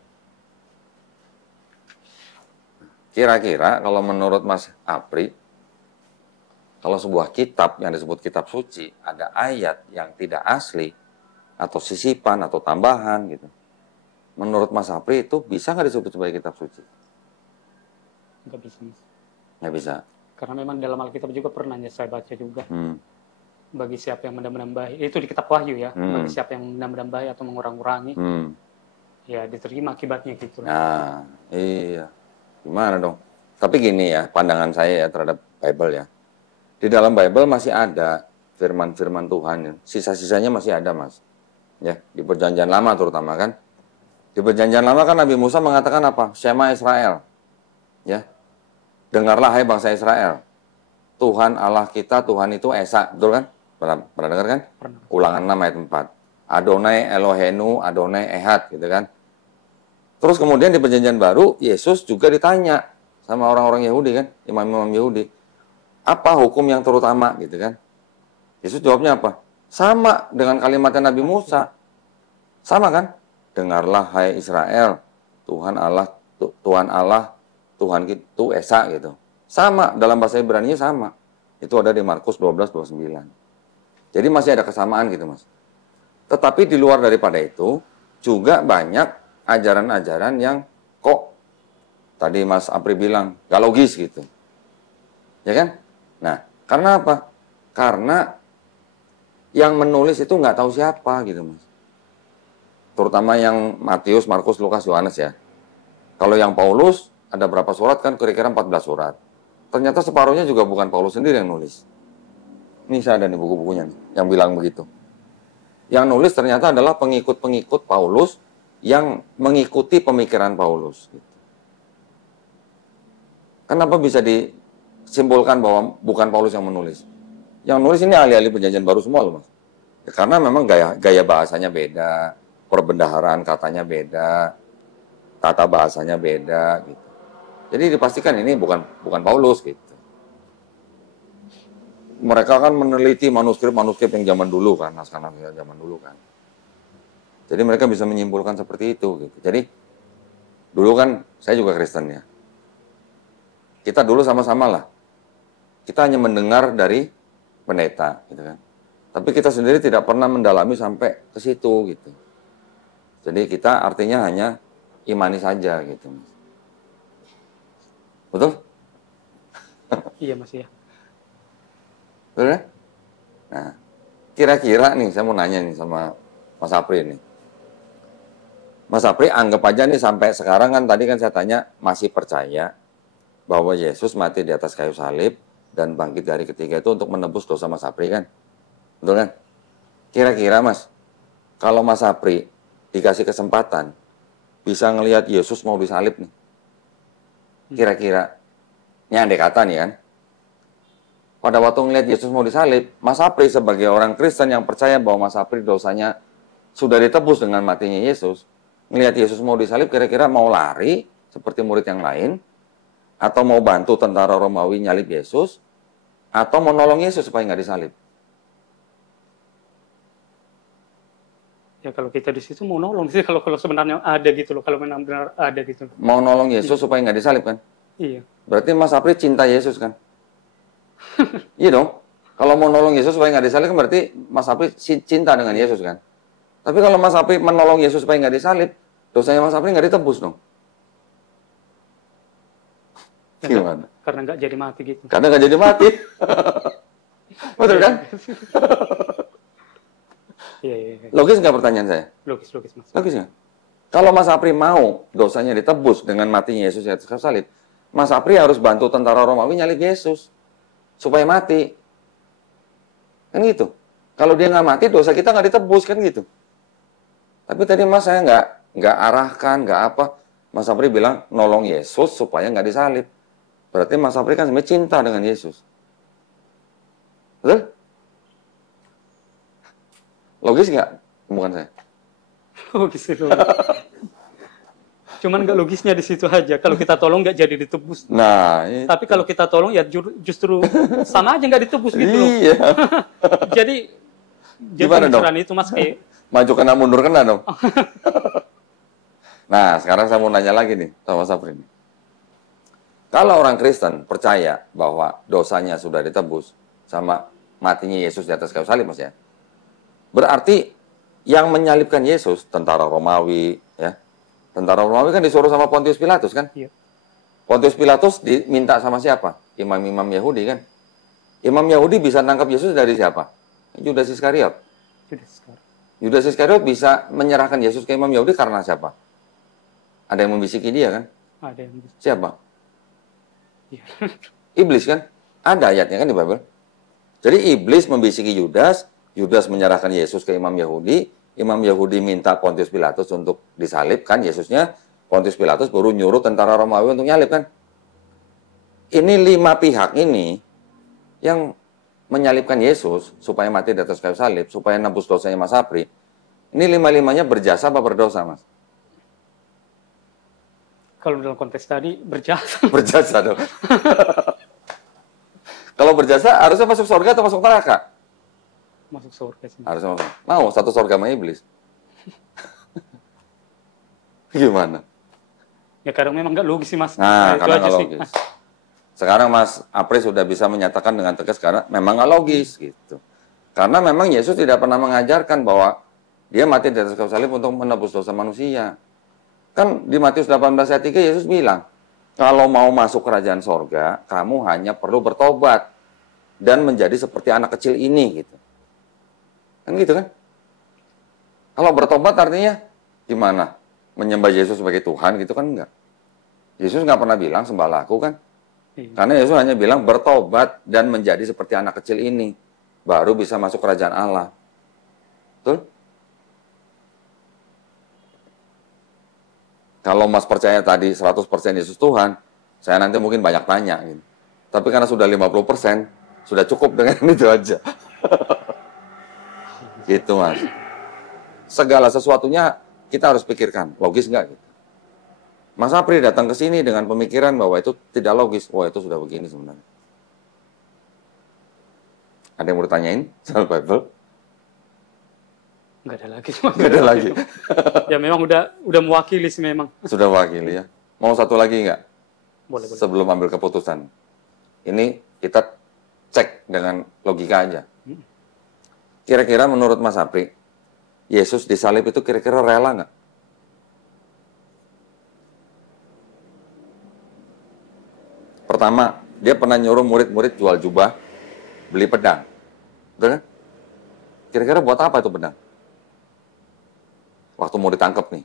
Kira-kira kalau menurut Mas Apri, kalau sebuah kitab yang disebut kitab suci, ada ayat yang tidak asli, atau sisipan, atau tambahan gitu. Menurut Mas Apri itu bisa nggak disebut sebagai kitab suci? Nggak bisa, Mas. Nggak bisa. Karena memang dalam Alkitab juga pernah saya baca juga. Bagi siapa yang menambah-nambahi, itu di kitab Wahyu ya, bagi siapa yang menambah-nambahi atau mengurang-urangi, ya diterima akibatnya gitu. Nah, iya. Gimana dong? Tapi gini ya, pandangan saya ya terhadap Bible ya. Di dalam Bible masih ada firman-firman Tuhan. Sisa-sisanya masih ada, Mas. Ya, di Perjanjian Lama terutama kan. Di Perjanjian Lama kan Nabi Musa mengatakan apa? Shema Israel. Ya. Dengarlah hai bangsa Israel. Tuhan Allah kita, Tuhan itu Esa. Betul kan? Pernah dengar kan? Pernah. Ulangan 6 ayat 4. Adonai Elohenu, Adonai Ehad, gitu kan? Terus kemudian di Perjanjian Baru, Yesus juga ditanya sama orang-orang Yahudi kan, imam-imam Yahudi, apa hukum yang terutama, gitu kan? Yesus jawabnya apa? Sama dengan kalimatnya Nabi Musa. Sama kan? Dengarlah hai Israel, Tuhan Allah, Tuhan itu Esa, gitu. Sama, dalam bahasa Ibrani sama. Itu ada di Markus 12:29. Jadi masih ada kesamaan gitu, Mas. Tetapi di luar daripada itu, juga banyak ajaran-ajaran yang kok tadi Mas Apri bilang gak logis gitu, ya kan? Nah, karena apa? Karena yang menulis itu nggak tahu siapa gitu, Mas. Terutama yang Matius, Markus, Lukas, Yohanes ya. Kalau yang Paulus ada berapa surat kan? Kira-kira 14 surat. Ternyata separuhnya juga bukan Paulus sendiri yang nulis. Ini saya ada nih buku-bukunya nih, yang bilang begitu. Yang nulis ternyata adalah pengikut-pengikut Paulus yang mengikuti pemikiran Paulus. Kenapa bisa disimpulkan bahwa bukan Paulus yang menulis? Yang nulis ini ahli-ahli Perjanjian Baru semua loh, Mas. Ya, karena memang gaya bahasanya beda, perbendaharaan katanya beda, tata bahasanya beda gitu. Jadi dipastikan ini bukan Paulus gitu. Mereka kan meneliti manuskrip-manuskrip yang zaman dulu kan, naskah-naskah zaman dulu kan. Jadi mereka bisa menyimpulkan seperti itu gitu. Jadi dulu kan saya juga Kristen ya. Kita dulu sama-sama lah. Kita hanya mendengar dari pendeta gitu kan. Tapi kita sendiri tidak pernah mendalami sampai ke situ gitu. Jadi kita artinya hanya imani saja gitu. Betul? Iya, Mas ya. Betul ya? Nah, kira-kira nih saya mau nanya nih sama Mas Apri nih. Mas Apri anggap aja nih sampai sekarang kan tadi kan saya tanya masih percaya bahwa Yesus mati di atas kayu salib dan bangkit dari ketiga itu untuk menebus dosa Mas Apri kan? Betul kan? Kira-kira Mas, kalau Mas Apri dikasih kesempatan bisa ngelihat Yesus mau disalib nih. Kira-kira, ini andai kata nih kan. Pada waktu ngelihat Yesus mau disalib, Mas Apri sebagai orang Kristen yang percaya bahwa Mas Apri dosanya sudah ditebus dengan matinya Yesus, ngelihat Yesus mau disalib, kira-kira mau lari seperti murid yang lain, atau mau bantu tentara Romawi nyalib Yesus, atau mau nolong Yesus supaya nggak disalib? Ya kalau kita di situ mau nolong sih, kalau sebenarnya ada gitu loh, kalau benar-benar ada gitu. Mau nolong Yesus supaya nggak disalib kan? Iya. Berarti Mas Apri cinta Yesus kan? Iya dong. Kalau mau nolong Yesus supaya nggak disalib kan berarti Mas Apri cinta dengan Yesus kan? Tapi kalau Mas Apri menolong Yesus supaya nggak disalib, dosanya Mas Apri nggak ditebus dong. Gimana? Karena nggak jadi mati gitu. Karena nggak jadi mati. Betul kan? Iya. Logis nggak pertanyaan saya? Logis, Mas. Logis nggak? Kalau Mas Apri mau dosanya ditebus dengan matinya Yesus di atas kayu salib, Mas Apri harus bantu tentara Romawi nyalib Yesus supaya mati. Kan gitu. Kalau dia nggak mati, dosa kita nggak ditebus kan gitu. Tapi tadi Mas saya nggak arahkan, nggak apa. Mas Apri bilang nolong Yesus supaya nggak disalib. Berarti Mas Apri kan sebenarnya cinta dengan Yesus. Betul? Logis nggak? Bukan saya. Logis itu. Cuman nggak logisnya di situ aja. Kalau kita tolong nggak jadi ditebus. Nah, itu. Tapi kalau kita tolong ya justru sama aja nggak ditebus gitu loh. Iya. Jadi pemikiran itu Mas kayak maju kena mundur kena dong. Nah, sekarang saya mau nanya lagi nih sama Sapri. Kalau orang Kristen percaya bahwa dosanya sudah ditebus sama matinya Yesus di atas kayu salib, Mas ya. Berarti yang menyalibkan Yesus tentara Romawi, ya. Tentara Romawi kan disuruh sama Pontius Pilatus kan? Iya. Pontius Pilatus diminta sama siapa? Imam-imam Yahudi kan? Imam Yahudi bisa nangkap Yesus dari siapa? Yudas Iskariot. Yudas Iskariot bisa menyerahkan Yesus ke Imam Yahudi karena siapa? Ada yang membisiki dia kan? Ada yang membisiki. Siapa? Iya. Iblis kan? Ada ayatnya kan di Bible. Jadi iblis membisiki Yudas, Yudas menyerahkan Yesus ke Imam Yahudi, imam Yahudi minta Pontius Pilatus untuk disalib, kan Yesusnya Pontius Pilatus baru nyuruh tentara Romawi untuk nyalib, kan? Ini 5 pihak ini yang menyalibkan Yesus supaya mati di atas kayu salib, supaya nebus dosanya Mas Apri. Ini 5-limanya berjasa apa berdosa, Mas? Kalau dalam konteks tadi berjasa. Berjasa dong. Kalau berjasa harusnya masuk surga atau masuk neraka? Masuk surga sih. Harusnya masuk. Mau satu surga sama iblis. Gimana? Ya kadang memang nggak logis sih, Mas. Nah, itu karena aja nggak sih. logis. Sekarang Mas Apri sudah bisa menyatakan dengan tegas karena memang nggak logis gitu. Karena memang Yesus tidak pernah mengajarkan bahwa dia mati di atas kayu salib untuk menebus dosa manusia. Kan di Matius 18 ayat 3 Yesus bilang, kalau mau masuk kerajaan sorga, kamu hanya perlu bertobat dan menjadi seperti anak kecil ini gitu. Kan gitu kan? Kalau bertobat artinya gimana? Menyembah Yesus sebagai Tuhan gitu kan enggak. Yesus nggak pernah bilang sembahlah aku kan. Karena Yesus hanya bilang bertobat dan menjadi seperti anak kecil ini. Baru bisa masuk kerajaan Allah. Betul? Kalau Mas percaya tadi 100% Yesus Tuhan, saya nanti mungkin banyak tanya. Gitu. Tapi karena sudah 50%, sudah cukup dengan itu aja. Gitu, Mas. Segala sesuatunya kita harus pikirkan, logis nggak gitu. Mas Apri datang ke sini dengan pemikiran bahwa itu tidak logis. Wah, itu sudah begini sebenarnya. Ada yang mau ditanyain soal Bible? Nggak ada lagi. Nggak ada lagi. Ya memang udah mewakili sih memang. Sudah mewakili ya. Mau satu lagi nggak? Boleh. Sebelum ambil keputusan. Ini kita cek dengan logika aja. Kira-kira menurut Mas Apri, Yesus disalib itu kira-kira rela nggak? Pertama, dia pernah nyuruh murid-murid jual jubah, beli pedang. Betul kan? Kira-kira buat apa itu pedang? Waktu mau ditangkap nih.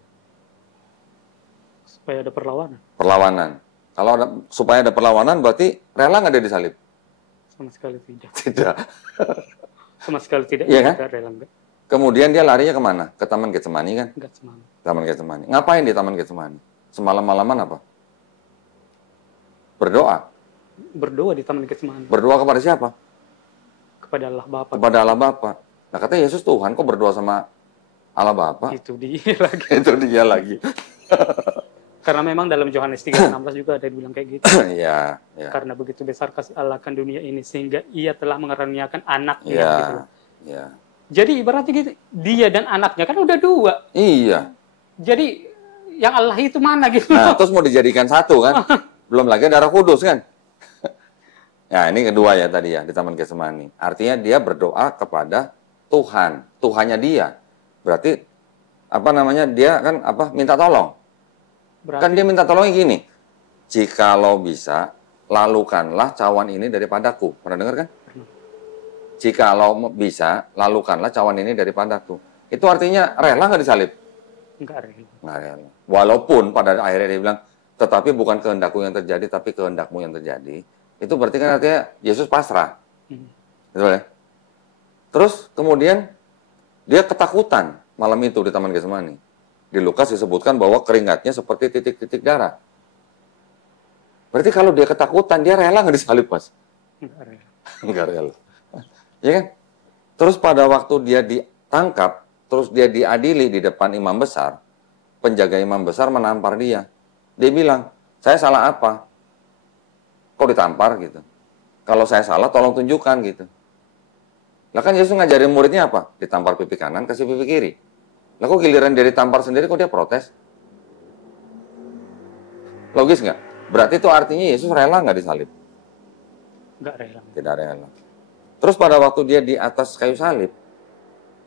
Supaya ada perlawanan. Perlawanan. Kalau supaya ada perlawanan, berarti rela nggak dia disalib? Sama sekali tidak. Tidak. Sama sekali tidak. Iya kan? Nggak rela, nggak. Kemudian dia larinya kemana? Ke Taman Getsemani kan? Nggak semangat. Taman Getsemani. Ngapain di Taman Getsemani? Semalam-malaman apa? Berdoa. Berdoa di Taman Getsemani. Berdoa kepada siapa? Kepada Allah Bapa. Kepada Allah Bapa. Nah, katanya Yesus Tuhan, kok berdoa sama Allah Bapa? Itu dia lagi. Itu dia lagi. Karena memang dalam Yohanes 3:16 juga ada bilang kayak gitu. Iya, ya. Karena begitu besar kasih Allah akan dunia ini sehingga ia telah mengaruniakan anaknya. Iya, Gitu. iya. Jadi ibaratnya gitu, dia dan anaknya kan udah 2. Iya. Jadi yang Allah itu mana gitu. Nah, terus mau dijadikan satu kan? Belum lagi darah kudus kan? Nah, ini kedua ya tadi ya, di Taman Getsemani. Artinya dia berdoa kepada Tuhan. Tuhannya dia. Berarti, apa namanya, dia kan apa minta tolong. Berarti, Kan dia minta tolongnya gini. Jikalau bisa, lalukanlah cawan ini daripadaku. Pernah dengar kan? Jikalau bisa, lalukanlah cawan ini daripadaku. Itu artinya rela nggak disalib? enggak rela. Nggak rela. Walaupun pada akhirnya dia bilang, tetapi bukan kehendakku yang terjadi, tapi kehendakmu yang terjadi. Itu berarti kan artinya Yesus pasrah. Betul ya? Terus kemudian dia ketakutan malam itu di Taman Getsemani. Di Lukas disebutkan bahwa keringatnya seperti titik-titik darah. Berarti kalau dia ketakutan, dia rela nggak disalib, Mas? Enggak rela. Nggak rela. Ya kan? Terus pada waktu dia ditangkap, terus dia diadili di depan imam besar, penjaga imam besar menampar dia. Dia bilang, saya salah apa? Kok ditampar gitu? Kalau saya salah, tolong tunjukkan gitu. Lah kan Yesus ngajarin muridnya apa? Ditampar pipi kanan, kasih pipi kiri. Lah kok giliran dia ditampar sendiri, kok dia protes? Logis nggak? Berarti itu artinya Yesus rela nggak disalib? Enggak rela. Tidak rela. Terus pada waktu dia di atas kayu salib,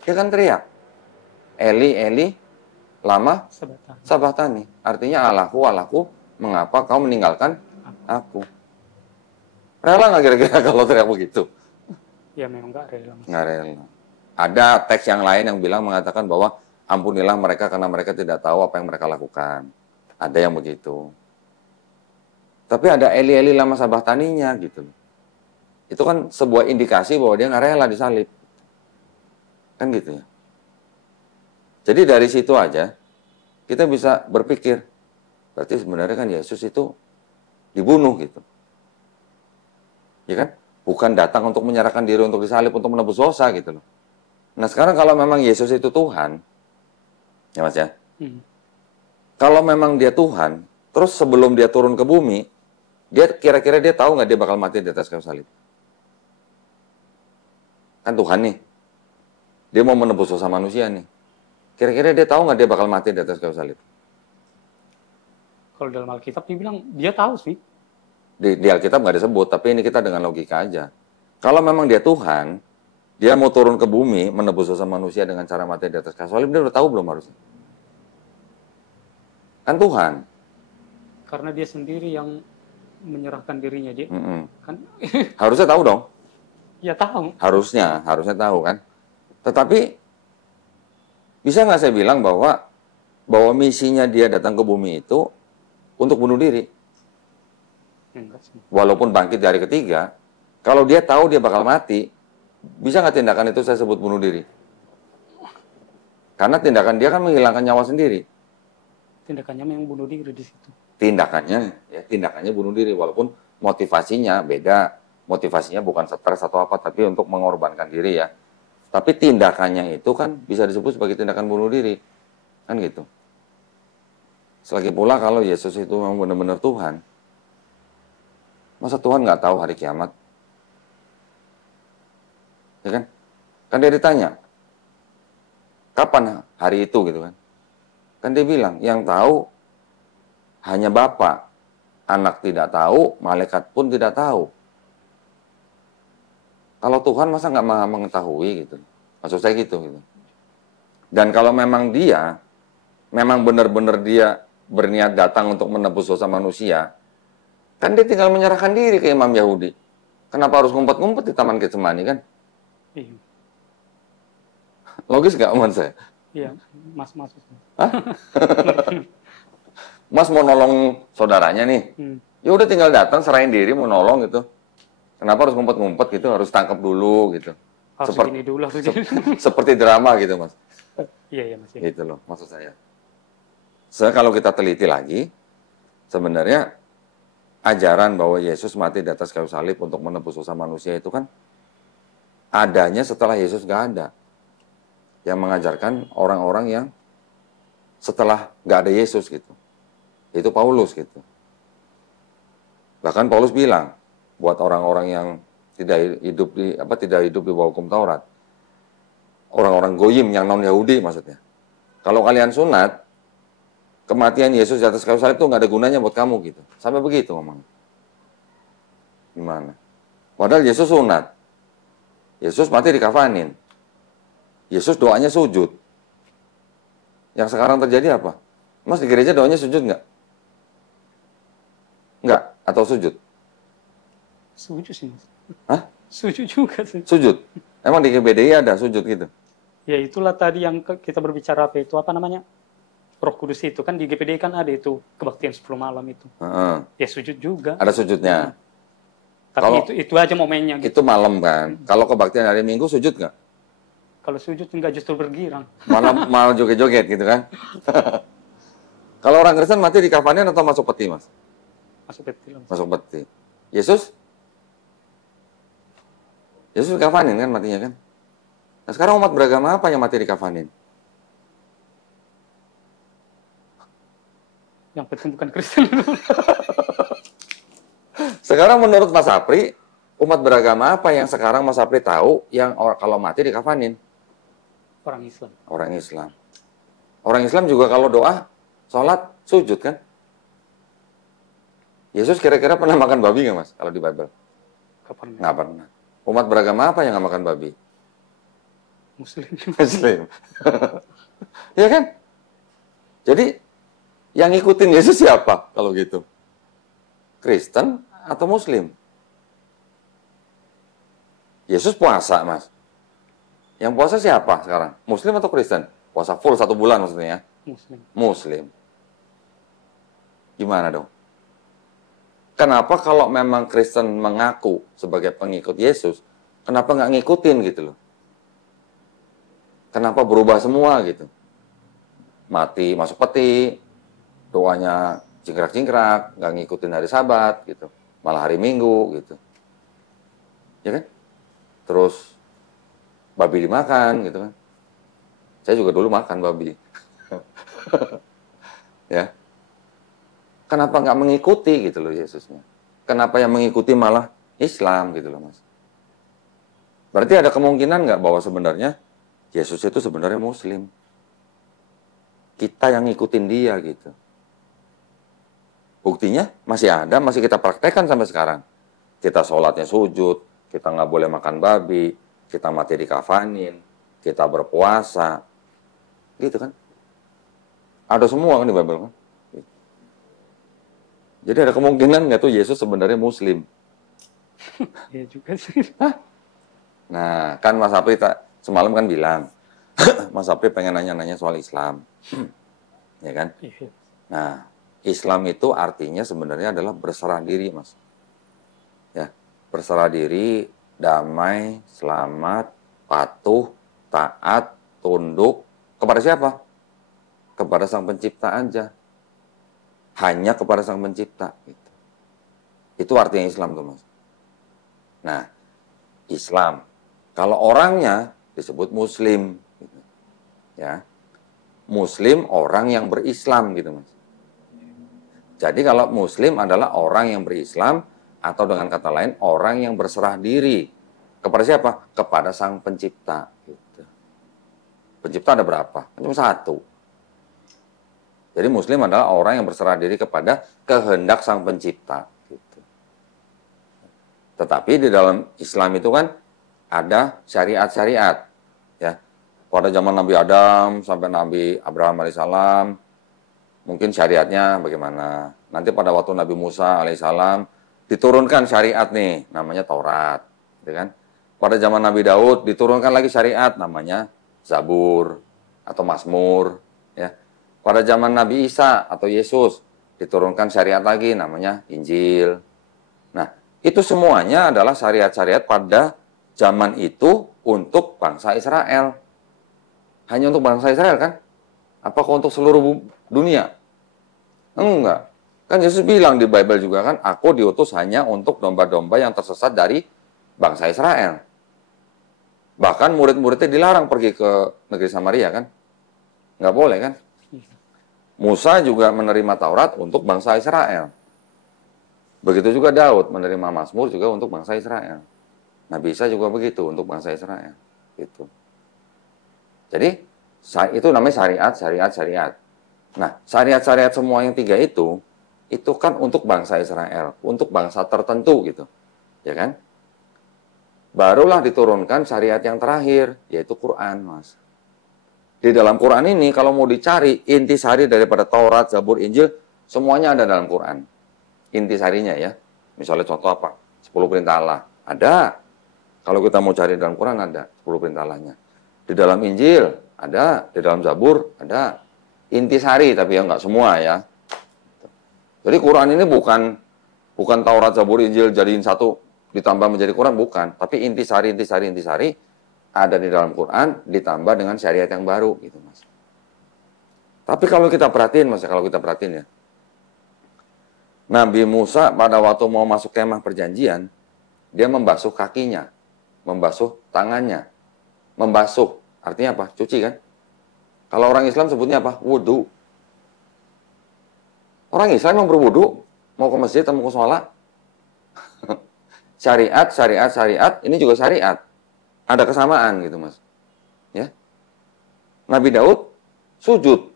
dia kan teriak, Eli, Eli, lama sabatani. Artinya Allahku, Allahku, mengapa kau meninggalkan aku? Rela nggak kira-kira kalau teriak begitu? Ya memang enggak rela. Nggak rela. Ada teks yang lain yang bilang mengatakan bahwa ampunilah mereka karena mereka tidak tahu apa yang mereka lakukan. Ada yang begitu. Tapi ada Eli, Eli, lama sabataninya gitu. Itu kan sebuah indikasi bahwa dia nggak rela disalib. Kan gitu ya. Jadi dari situ aja kita bisa berpikir, berarti sebenarnya kan Yesus itu dibunuh gitu. Ya kan? Bukan datang untuk menyerahkan diri untuk disalib untuk menebus dosa gitu loh. Nah sekarang kalau memang Yesus itu Tuhan, ya Mas ya, kalau memang dia Tuhan, terus sebelum dia turun ke bumi, dia kira-kira dia tahu nggak dia bakal mati di atas kayu salib? Kan Tuhan nih, dia mau menebus dosa manusia nih. Kira-kira dia tahu nggak dia bakal mati di atas kayu salib? Kalau dalam Alkitab dibilang dia tahu sih. Di Alkitab nggak disebut, tapi ini kita dengan logika aja. Kalau memang dia Tuhan, dia mau turun ke bumi, menebus dosa manusia dengan cara mati di atas kayu salib, dia udah tahu belum harusnya? Kan Tuhan. Karena dia sendiri yang menyerahkan dirinya, dia. Kan Harusnya tahu dong. ya tahu. Harusnya tahu kan. Tetapi bisa nggak saya bilang bahwa misinya dia datang ke bumi itu untuk bunuh diri? Enggak sih. Walaupun bangkit dari ketiga, kalau dia tahu dia bakal mati, bisa nggak tindakan itu saya sebut bunuh diri? Karena tindakan dia kan menghilangkan nyawa sendiri. Tindakannya memang bunuh diri di situ. Tindakannya bunuh diri, walaupun motivasinya beda. Motivasinya bukan stres atau apa, tapi untuk mengorbankan diri ya. Tapi tindakannya itu kan bisa disebut sebagai tindakan bunuh diri. Kan gitu. Selagi pula kalau Yesus itu memang benar-benar Tuhan, masa Tuhan nggak tahu hari kiamat? Ya kan? Kan dia ditanya, kapan hari itu gitu kan? Kan dia bilang, yang tahu hanya Bapa. Anak tidak tahu, malaikat pun tidak tahu. Kalau Tuhan masa nggak mengetahui gitu? Maksud saya gitu. Dan kalau memang dia, memang benar-benar dia berniat datang untuk menebus dosa manusia, kan dia tinggal menyerahkan diri ke imam Yahudi. Kenapa harus ngumpet-ngumpet di Taman Getsemani kan? Iya. Logis nggak omongan saya? Iya, mas. Hah? Mas mau nolong saudaranya nih. Ya udah tinggal datang, serahin diri, mau nolong gitu. Kenapa harus ngumpet-ngumpet gitu? Harus tangkap dulu gitu. Harus gini dulu. Seperti drama gitu, Mas. Iya, Mas. Gitu loh, maksud saya. Kalau kita teliti lagi, sebenarnya ajaran bahwa Yesus mati di atas kayu salib untuk menebus dosa manusia itu kan adanya setelah Yesus nggak ada. Yang mengajarkan orang-orang yang setelah nggak ada Yesus gitu. Itu Paulus gitu. Bahkan Paulus bilang buat orang-orang yang tidak hidup di bawah hukum Taurat. Orang-orang goyim yang non Yahudi maksudnya. Kalau kalian sunat, kematian Yesus di atas kayu salib itu nggak ada gunanya buat kamu gitu. Sampai begitu ngomong. Gimana? Padahal Yesus sunat. Yesus mati dikafanin. Yesus doanya sujud. Yang sekarang terjadi apa? Mas di gereja doanya sujud nggak? Nggak? Atau sujud? Sujud sih, Mas. Hah? Sujud juga sih. Sujud? Emang di GBDI ada sujud gitu? Ya itulah tadi yang kita berbicara apa namanya? Roh Kudus itu kan di GPD kan ada itu kebaktian 10 malam itu. Ya sujud juga. Ada sujudnya. Tapi itu aja momennya. Gitu. Itu malam kan. Kalau kebaktian hari Minggu sujud nggak? Kalau sujud enggak, justru bergirang. Malah joget-joget gitu kan. Kalau orang Kristen mati di kafanin atau masuk peti, Mas? Masuk peti. Masuk peti. Yesus di kafanin kan matinya kan. Nah sekarang umat beragama apa yang mati di kafanin? Yang penting bukan Kristen. Sekarang menurut Mas Sapri, umat beragama apa yang sekarang Mas Sapri tahu yang kalau mati di kafanin? Orang Islam. Orang Islam. Orang Islam juga kalau doa, sholat, sujud kan? Yesus kira-kira pernah makan babi nggak Mas? Kalau di Bible? Nggak pernah. Umat beragama apa yang nggak makan babi? Muslim. Muslim. Ya kan? Jadi, yang ngikutin Yesus siapa kalau gitu? Kristen atau Muslim? Yesus puasa, Mas. Yang puasa siapa sekarang? Muslim atau Kristen? Puasa full 1 bulan maksudnya ya? Muslim. Gimana dong? Kenapa kalau memang Kristen mengaku sebagai pengikut Yesus, kenapa nggak ngikutin gitu loh? Kenapa berubah semua gitu? mati masuk peti, doanya cingkrak-cingkrak, nggak ngikutin hari Sabat gitu, malah hari Minggu gitu, ya kan? Terus babi dimakan gitu kan? Saya juga dulu makan babi, ya. Kenapa nggak mengikuti gitu loh Yesusnya? Kenapa yang mengikuti malah Islam gitu loh Mas? Berarti ada kemungkinan nggak bahwa sebenarnya Yesus itu sebenarnya Muslim? Kita yang ngikutin dia gitu. Buktinya masih ada, masih kita praktekkan sampai sekarang. Kita sholatnya sujud, kita nggak boleh makan babi, kita mati dikafanin, kita berpuasa, gitu kan? Ada semua kan di Bible kan? Jadi ada kemungkinan nggak tuh Yesus sebenarnya Muslim? Iya juga sih. Nah, kan Mas Apri semalam kan bilang, Mas Apri pengen nanya-nanya soal Islam, ya kan? Iya. Nah, Islam itu artinya sebenarnya adalah berserah diri, Mas. Ya, berserah diri, damai, selamat, patuh, taat, tunduk kepada siapa? Kepada Sang Pencipta aja. Hanya kepada Sang Pencipta. Gitu. Itu artinya Islam tuh, Mas. Nah, Islam. Kalau orangnya disebut Muslim. Gitu. Ya, Muslim orang yang berislam gitu, Mas. Jadi kalau Muslim adalah orang yang berislam atau dengan kata lain orang yang berserah diri kepada siapa? Kepada Sang Pencipta. Gitu. Pencipta ada berapa? Cuma satu. Jadi Muslim adalah orang yang berserah diri kepada kehendak Sang Pencipta. Gitu. Tetapi di dalam Islam itu kan ada syariat-syariat. Ya. Pada zaman Nabi Adam sampai Nabi Abraham alaihissalam, mungkin syariatnya bagaimana. Nanti pada waktu Nabi Musa alaihissalam diturunkan syariat nih, namanya Taurat. Gitu kan? Pada zaman Nabi Daud diturunkan lagi syariat, namanya Zabur atau Mazmur. Ya. Pada zaman Nabi Isa atau Yesus diturunkan syariat lagi, namanya Injil. Nah, itu semuanya adalah syariat-syariat pada zaman itu untuk bangsa Israel. Hanya untuk bangsa Israel kan? Apakah untuk seluruh dunia? Enggak. Kan Yesus bilang di Bible juga kan, aku diutus hanya untuk domba-domba yang tersesat dari bangsa Israel. Bahkan murid-muridnya dilarang pergi ke negeri Samaria kan? Nggak boleh kan? Musa juga menerima Taurat untuk bangsa Israel. Begitu juga Daud menerima Mazmur juga untuk bangsa Israel. Nabi Isa juga begitu untuk bangsa Israel. Gitu. Jadi itu namanya syariat. Nah, syariat-syariat semua yang tiga itu kan untuk bangsa Israel, untuk bangsa tertentu gitu. Ya kan? Barulah diturunkan syariat yang terakhir, yaitu Quran, Mas. Di dalam Quran ini kalau mau dicari intisari daripada Taurat, Zabur, Injil, semuanya ada dalam Quran. Intisarinya ya. Misalnya contoh apa? 10 perintah Allah. Ada. Kalau kita mau cari dalam Quran ada 10 perintah Allahnya. Di dalam Injil ada, di dalam Zabur ada. Intisari tapi ya nggak semua ya. Jadi Quran ini bukan Taurat, Zabur, Injil jadiin satu ditambah menjadi Quran, bukan. Tapi intisari ada di dalam Quran ditambah dengan syariat yang baru gitu, Mas. Tapi kalau kita perhatiin, Mas, ya. Nabi Musa pada waktu mau masuk kemah perjanjian, dia membasuh kakinya, membasuh tangannya. Membasuh artinya apa? Cuci kan? Kalau orang Islam sebutnya apa? Wudu. Orang Islam yang berwudu, mau ke masjid atau mau ke sholat. Syariat, ini juga syariat. Ada kesamaan gitu, Mas. Ya. Nabi Daud sujud.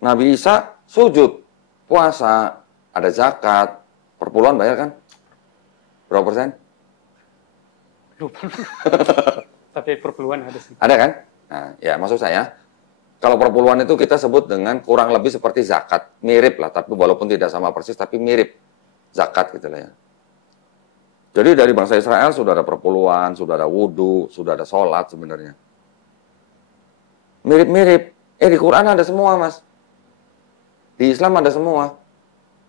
Nabi Isa sujud. Puasa, ada zakat, perpuluhan bayar kan? Berapa persen? Lupa. Tapi perpuluhan ada sih. Ada kan? Nah, ya maksud saya, kalau perpuluhan itu kita sebut dengan kurang lebih seperti zakat. Mirip lah, tapi walaupun tidak sama persis, tapi mirip zakat gitu lah ya. Jadi dari bangsa Israel sudah ada perpuluhan, sudah ada wudhu, sudah ada sholat sebenarnya. Mirip-mirip. Di Quran ada semua, Mas. Di Islam ada semua.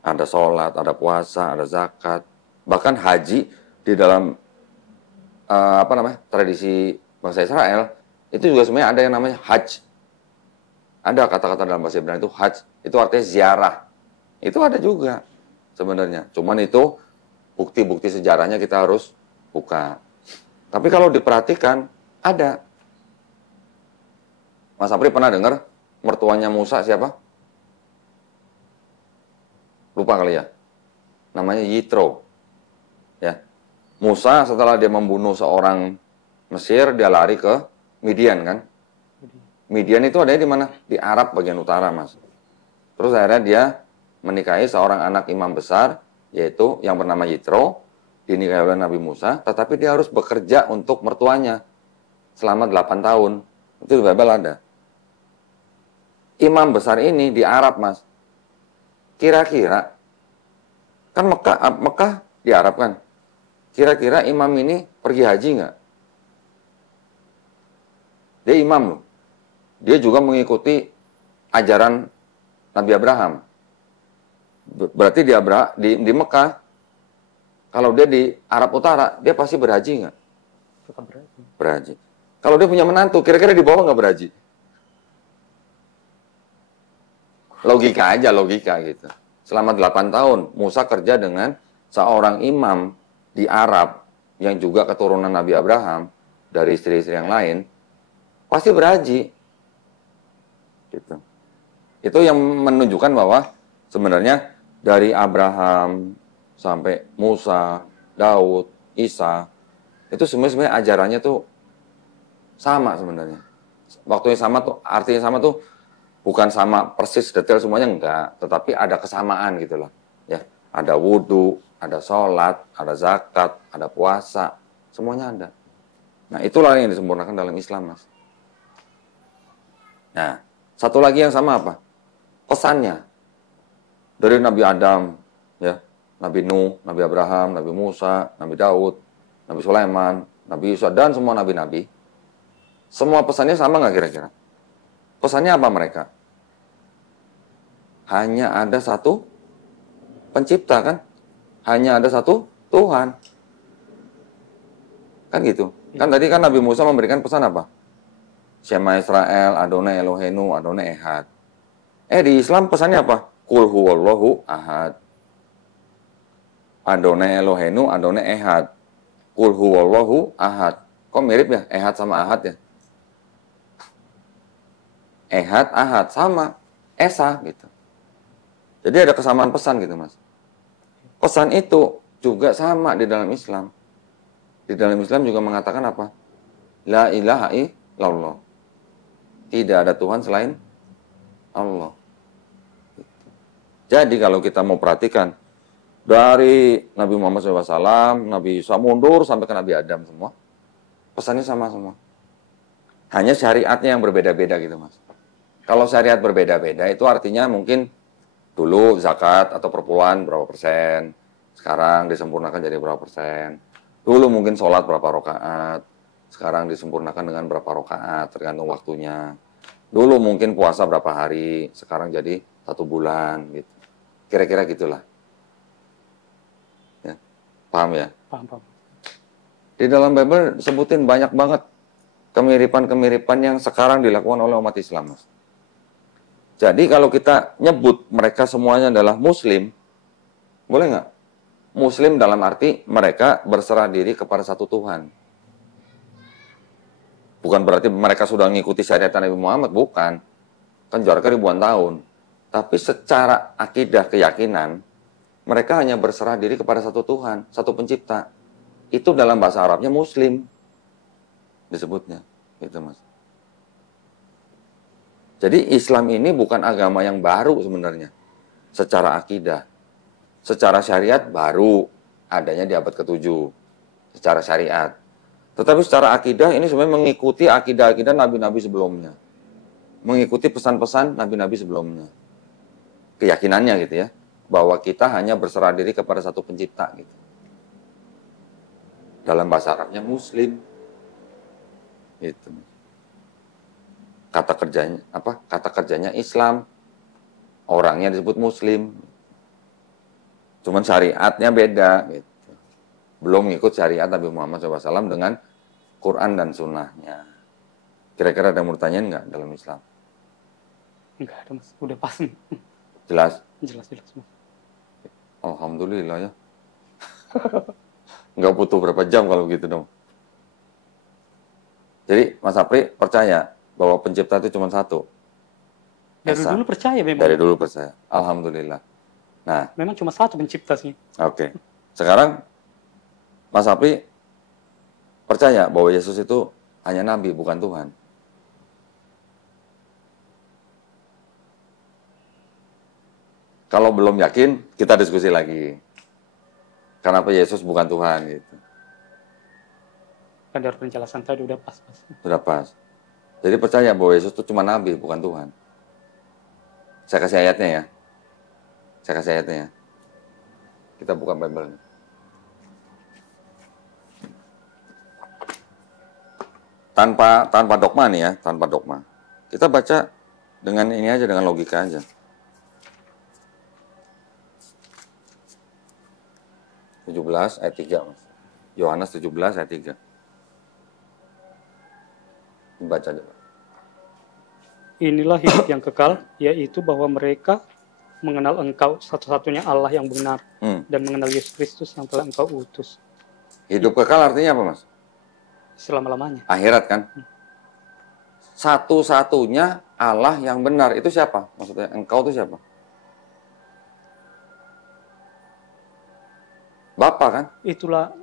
Ada sholat, ada puasa, ada zakat. Bahkan haji di dalam tradisi bangsa Israel, itu juga sebenarnya ada yang namanya haji. Ada kata-kata dalam bahasa Ibrani itu hajj, itu artinya ziarah. Itu ada juga sebenarnya. Cuman itu bukti-bukti sejarahnya kita harus buka. Tapi kalau diperhatikan, ada. Mas Apri pernah dengar mertuanya Musa siapa? Lupa kali ya. Namanya Yitro. Ya. Musa setelah dia membunuh seorang Mesir, dia lari ke Midian kan? Midian itu adanya di mana? Di Arab bagian utara, Mas. Terus akhirnya dia menikahi seorang anak imam besar, yaitu yang bernama Yitro, dinikahi oleh Nabi Musa, tetapi dia harus bekerja untuk mertuanya selama 8 tahun. Itu di Bible ada. Imam besar ini di Arab, Mas. Kira-kira, kan Mekah di Arab kan? Kira-kira imam ini pergi haji nggak? Dia imam loh. Dia juga mengikuti ajaran Nabi Abraham. Berarti di Mekah, kalau dia di Arab Utara, dia pasti berhaji nggak? Berhaji. Kalau dia punya menantu, kira-kira di bawah nggak berhaji? Logika aja, logika gitu. Selama 8 tahun, Musa kerja dengan seorang imam di Arab, yang juga keturunan Nabi Abraham, dari istri-istri yang lain, pasti berhaji. Gitu. Itu yang menunjukkan bahwa sebenarnya dari Abraham sampai Musa, Daud, Isa, itu sebenarnya ajarannya tuh sama sebenarnya. Waktunya sama tuh, artinya sama tuh bukan sama persis detail semuanya enggak, tetapi ada kesamaan gitu loh. Ya, ada wudhu, ada sholat, ada zakat, ada puasa, semuanya ada. Nah, itulah yang disempurnakan dalam Islam, Mas. Nah, satu lagi yang sama apa? Pesannya. Dari Nabi Adam, ya, Nabi Nuh, Nabi Abraham, Nabi Musa, Nabi Daud, Nabi Sulaiman, Nabi Isa, dan semua nabi-nabi. Semua pesannya sama nggak kira-kira? Pesannya apa mereka? Hanya ada satu pencipta kan? Hanya ada satu Tuhan. Kan gitu. Kan tadi kan Nabi Musa memberikan pesan apa? Shema Israel, Adonai Elohenu, Adonai Ehad. Di Islam pesannya apa? Qul huwallahu ahad. Adonai Elohenu, Adonai Ehad. Qul huwallahu ahad. Kok mirip ya? Ehad sama ahad ya? Ehad, ahad, sama. Esa gitu. Jadi ada kesamaan pesan gitu, Mas. Pesan itu juga sama di dalam Islam. Di dalam Islam juga mengatakan apa? La ilaha illallah. Tidak ada Tuhan selain Allah. Jadi kalau kita mau perhatikan, dari Nabi Muhammad SAW, Nabi Isa mundur sampai ke Nabi Adam semua, pesannya sama semua. Hanya syariatnya yang berbeda-beda gitu, Mas. Kalau syariat berbeda-beda itu artinya mungkin dulu zakat atau perpuluhan berapa persen, sekarang disempurnakan jadi berapa persen. Dulu mungkin sholat berapa rakaat, sekarang disempurnakan dengan berapa rakaat, tergantung waktunya. Dulu mungkin puasa berapa hari, sekarang jadi 1 bulan gitu. Kira-kira gitulah. Ya. Paham ya? Paham. Di dalam Bible sebutin banyak banget kemiripan-kemiripan yang sekarang dilakukan oleh umat Islam, Mas. Jadi kalau kita nyebut mereka semuanya adalah Muslim, boleh nggak? Muslim dalam arti mereka berserah diri kepada satu Tuhan. Bukan berarti mereka sudah mengikuti syariat Nabi Muhammad, bukan. Kan jaraknya ribuan tahun. Tapi secara akidah keyakinan, mereka hanya berserah diri kepada satu Tuhan, satu pencipta. Itu dalam bahasa Arabnya Muslim disebutnya, gitu, Mas. Jadi Islam ini bukan agama yang baru sebenarnya, secara akidah. Secara syariat baru, adanya di abad ke-7, secara syariat. Tetapi secara akidah ini sebenarnya mengikuti akidah-akidah nabi-nabi sebelumnya. Mengikuti pesan-pesan nabi-nabi sebelumnya. Keyakinannya gitu ya, bahwa kita hanya berserah diri kepada satu pencipta gitu. Dalam bahasa Arabnya Muslim. Gitu. Kata kerjanya Islam. Orangnya disebut Muslim. Cuman syariatnya beda gitu. Belum ngikut syariat Nabi Muhammad SAW dengan Quran dan Sunnahnya. Kira-kira ada yang mau tanyain nggak dalam Islam? Enggak ada Mas, udah pas. Jelas? Jelas Mas. Alhamdulillah ya. Nggak butuh berapa jam kalau gitu dong. Jadi Mas Apri percaya bahwa pencipta itu cuma satu? Dari Esa. dulu percaya memang. Dari dulu percaya. Alhamdulillah. Nah, Memang cuma satu pencipta sih. oke. Sekarang Mas Apri percaya bahwa Yesus itu hanya nabi, bukan Tuhan. Kalau belum yakin, kita diskusi lagi. Kenapa Yesus bukan Tuhan gitu. Kan dari penjelasan tadi udah pas. Sudah pas. Jadi percaya bahwa Yesus itu cuma nabi, bukan Tuhan. Saya kasih ayatnya ya. Saya kasih ayatnya ya. Kita buka Bible. Tanpa dogma nih ya, tanpa dogma. Kita baca dengan ini aja, dengan logika aja. 17 ayat 3, Mas. Yohanes 17 ayat 3. Baca aja, Pak. Inilah hidup yang kekal, yaitu bahwa mereka mengenal Engkau satu-satunya Allah yang benar dan mengenal Yesus Kristus yang telah Engkau utus. Hidup kekal artinya apa, Mas? Selama-lamanya. Akhirat kan? Satu-satunya Allah yang benar. Itu siapa? Maksudnya Engkau itu siapa? Bapa kan? Itulah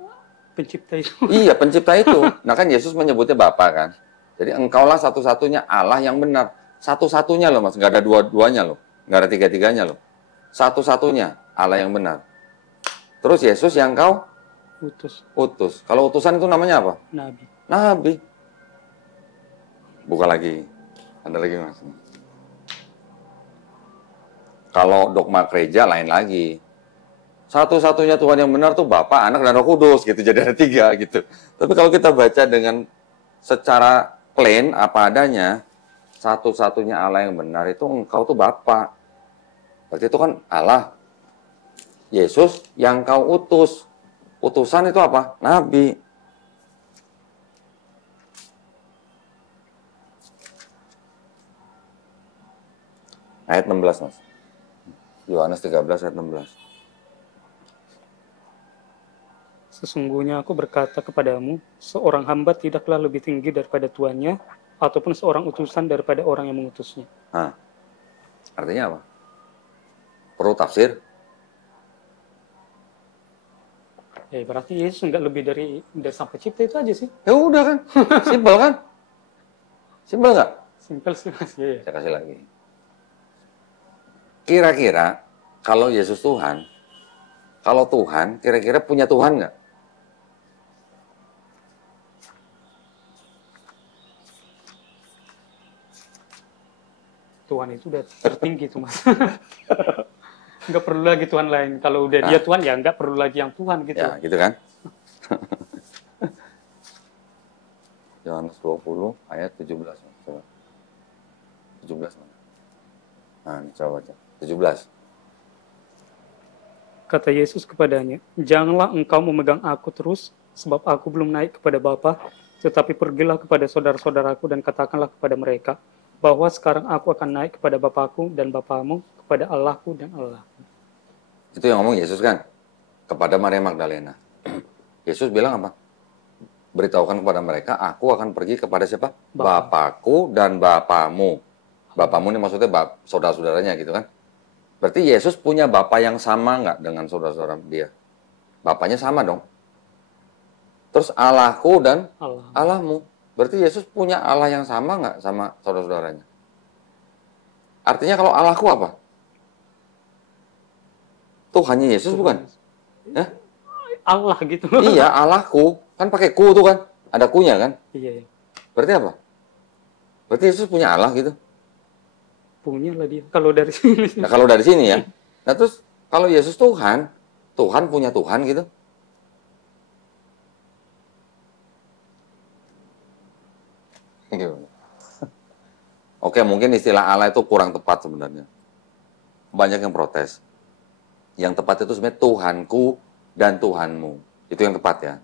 pencipta itu. Iya, pencipta itu. Nah kan Yesus menyebutnya Bapa kan? Jadi engkaulah satu-satunya Allah yang benar. Satu-satunya loh Mas, nggak ada dua-duanya loh. Nggak ada tiga-tiganya loh. Satu-satunya Allah yang benar. Terus Yesus yang kau utus. Kalau utusan itu namanya apa? Nabi. Nabi. Buka lagi. Ada lagi Mas. Kalau dogma gereja lain lagi. Satu-satunya Tuhan yang benar tuh Bapa, Anak, dan Roh Kudus gitu. Jadi ada tiga gitu. Tapi kalau kita baca dengan secara plain apa adanya, satu-satunya Allah yang benar itu engkau tuh Bapa. Berarti itu kan Allah. Yesus yang kau utus. Utusan itu apa? Nabi. Ayat 16 Mas. Yohanes 13 ayat 16. Sesungguhnya aku berkata kepadamu, seorang hamba tidaklah lebih tinggi daripada tuannya, ataupun seorang utusan daripada orang yang mengutusnya. Nah, artinya apa? Perlu tafsir? Ya berarti Yesus nggak lebih dari sang pencipta itu aja sih. Ya udah kan, simpel kan? Simpel nggak? Simpel sih Mas. Ya. Saya kasih lagi. Kira-kira kalau Yesus Tuhan, kalau Tuhan, kira-kira punya Tuhan nggak? Tuhan itu udah tertinggi tuh Mas. Nggak perlu lagi Tuhan lain. Kalau udah dia Tuhan ya nggak perlu lagi yang Tuhan gitu. Ya gitu kan. Yohanes 20 ayat 17. Coba. 17 mana? Nah, ini coba baca. 17. Kata Yesus kepadanya, janganlah engkau memegang aku terus, sebab aku belum naik kepada Bapa, tetapi pergilah kepada saudara-saudaraku dan katakanlah kepada mereka, bahwa sekarang aku akan naik kepada Bapakku dan Bapamu, kepada Allahku dan Allahku. Itu yang ngomong Yesus kan? Kepada Maria Magdalena. Yesus bilang apa? Beritahukan kepada mereka, aku akan pergi kepada siapa? Bapakku dan Bapamu. Bapamu ini maksudnya saudara-saudaranya gitu kan? Berarti Yesus punya Bapa yang sama nggak dengan saudara-saudara dia? Bapaknya sama dong. Terus Allahku dan Allahmu. Berarti Yesus punya Allah yang sama nggak sama saudara-saudaranya? Artinya kalau Allahku apa? Tuhannya Yesus bukan? Ya? Allah gitu. Iya, Allahku. Kan pakai ku tuh kan? Ada kunya kan? Iya. Berarti apa? Berarti Yesus punya Allah gitu? Punya lah dia. Kalau dari sini. Nah kalau dari sini ya. Nah terus kalau Yesus Tuhan, Tuhan punya Tuhan gitu? Oke, mungkin istilah Allah itu kurang tepat sebenarnya. Banyak yang protes. Yang tepat itu sebenarnya Tuhanku dan Tuhanmu. Itu yang tepat ya.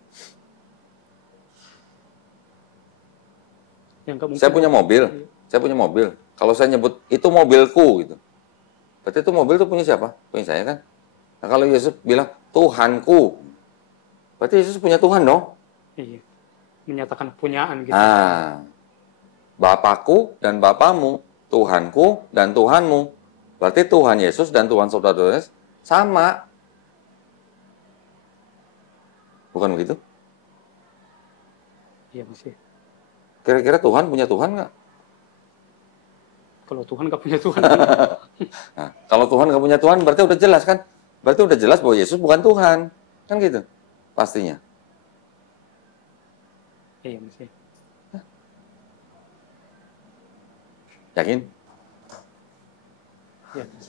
Saya punya mobil. Kalau saya nyebut itu mobilku gitu, berarti itu mobil itu punya siapa? Punya saya kan? Nah, kalau Yesus bilang Tuhanku, berarti Yesus punya Tuhan dong. Iya. Menyatakan punyaan gitu. Nah, Bapakku dan Bapamu, Tuhanku dan Tuhanmu. Berarti Tuhan Yesus dan Tuhan saudara sama. Bukan begitu? Iya Mas. Kira-kira Tuhan punya Tuhan nggak? Kalau Tuhan nggak punya Tuhan. Nah, kalau Tuhan nggak punya Tuhan berarti udah jelas kan? Berarti udah jelas bahwa Yesus bukan Tuhan. Kan gitu? Pastinya. Iya Mas. Yakin? Iya Mas.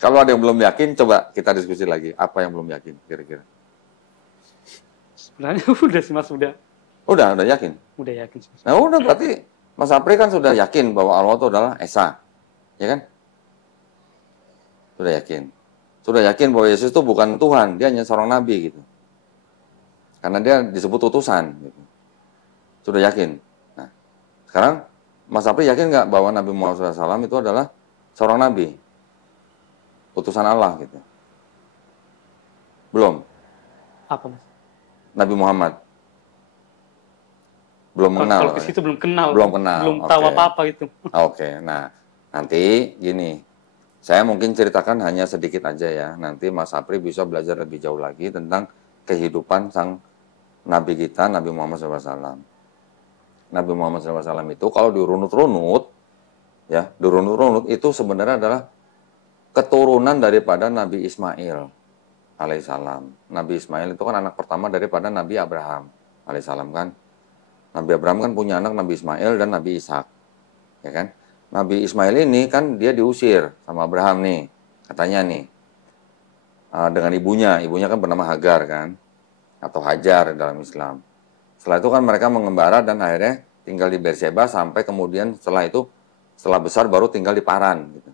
Kalau ada yang belum yakin, coba kita diskusi lagi. Apa yang belum yakin kira-kira? Sebenarnya udah sih Mas, udah Udah yakin? yakin sih. Mas. Nah udah berarti Mas Apri kan sudah yakin bahwa Allah itu adalah Esa. Ya kan? Sudah yakin. Sudah yakin bahwa Yesus itu bukan Tuhan, dia hanya seorang nabi gitu. Karena dia disebut utusan gitu. Sudah yakin. Nah, sekarang Mas Apri yakin nggak bahwa Nabi Muhammad SAW itu adalah seorang nabi? Utusan Allah gitu. Belum. Apa Mas? Nabi Muhammad. Belum mengenal. Kalau ke situ belum kenal. Belum kenal. Belum tahu Oke. apa-apa itu. Oke, nah nanti gini, saya mungkin ceritakan hanya sedikit aja ya. Nanti Mas Apri bisa belajar lebih jauh lagi tentang kehidupan sang Nabi kita, Nabi Muhammad SAW. Nabi Muhammad SAW itu kalau dirunut-runut, ya, dirunut-runut itu sebenarnya adalah keturunan daripada Nabi Ismail alaihissalam. Nabi Ismail itu kan anak pertama daripada Nabi Abraham alaihissalam kan. Nabi Abraham kan punya anak Nabi Ismail dan Nabi Ishak, ya kan? Nabi Ismail ini kan dia diusir sama Abraham nih, katanya nih, dengan ibunya kan bernama Hagar kan, atau Hajar dalam Islam. Setelah itu kan mereka mengembara dan akhirnya tinggal di Beersheba sampai kemudian setelah besar baru tinggal di Paran, gitu.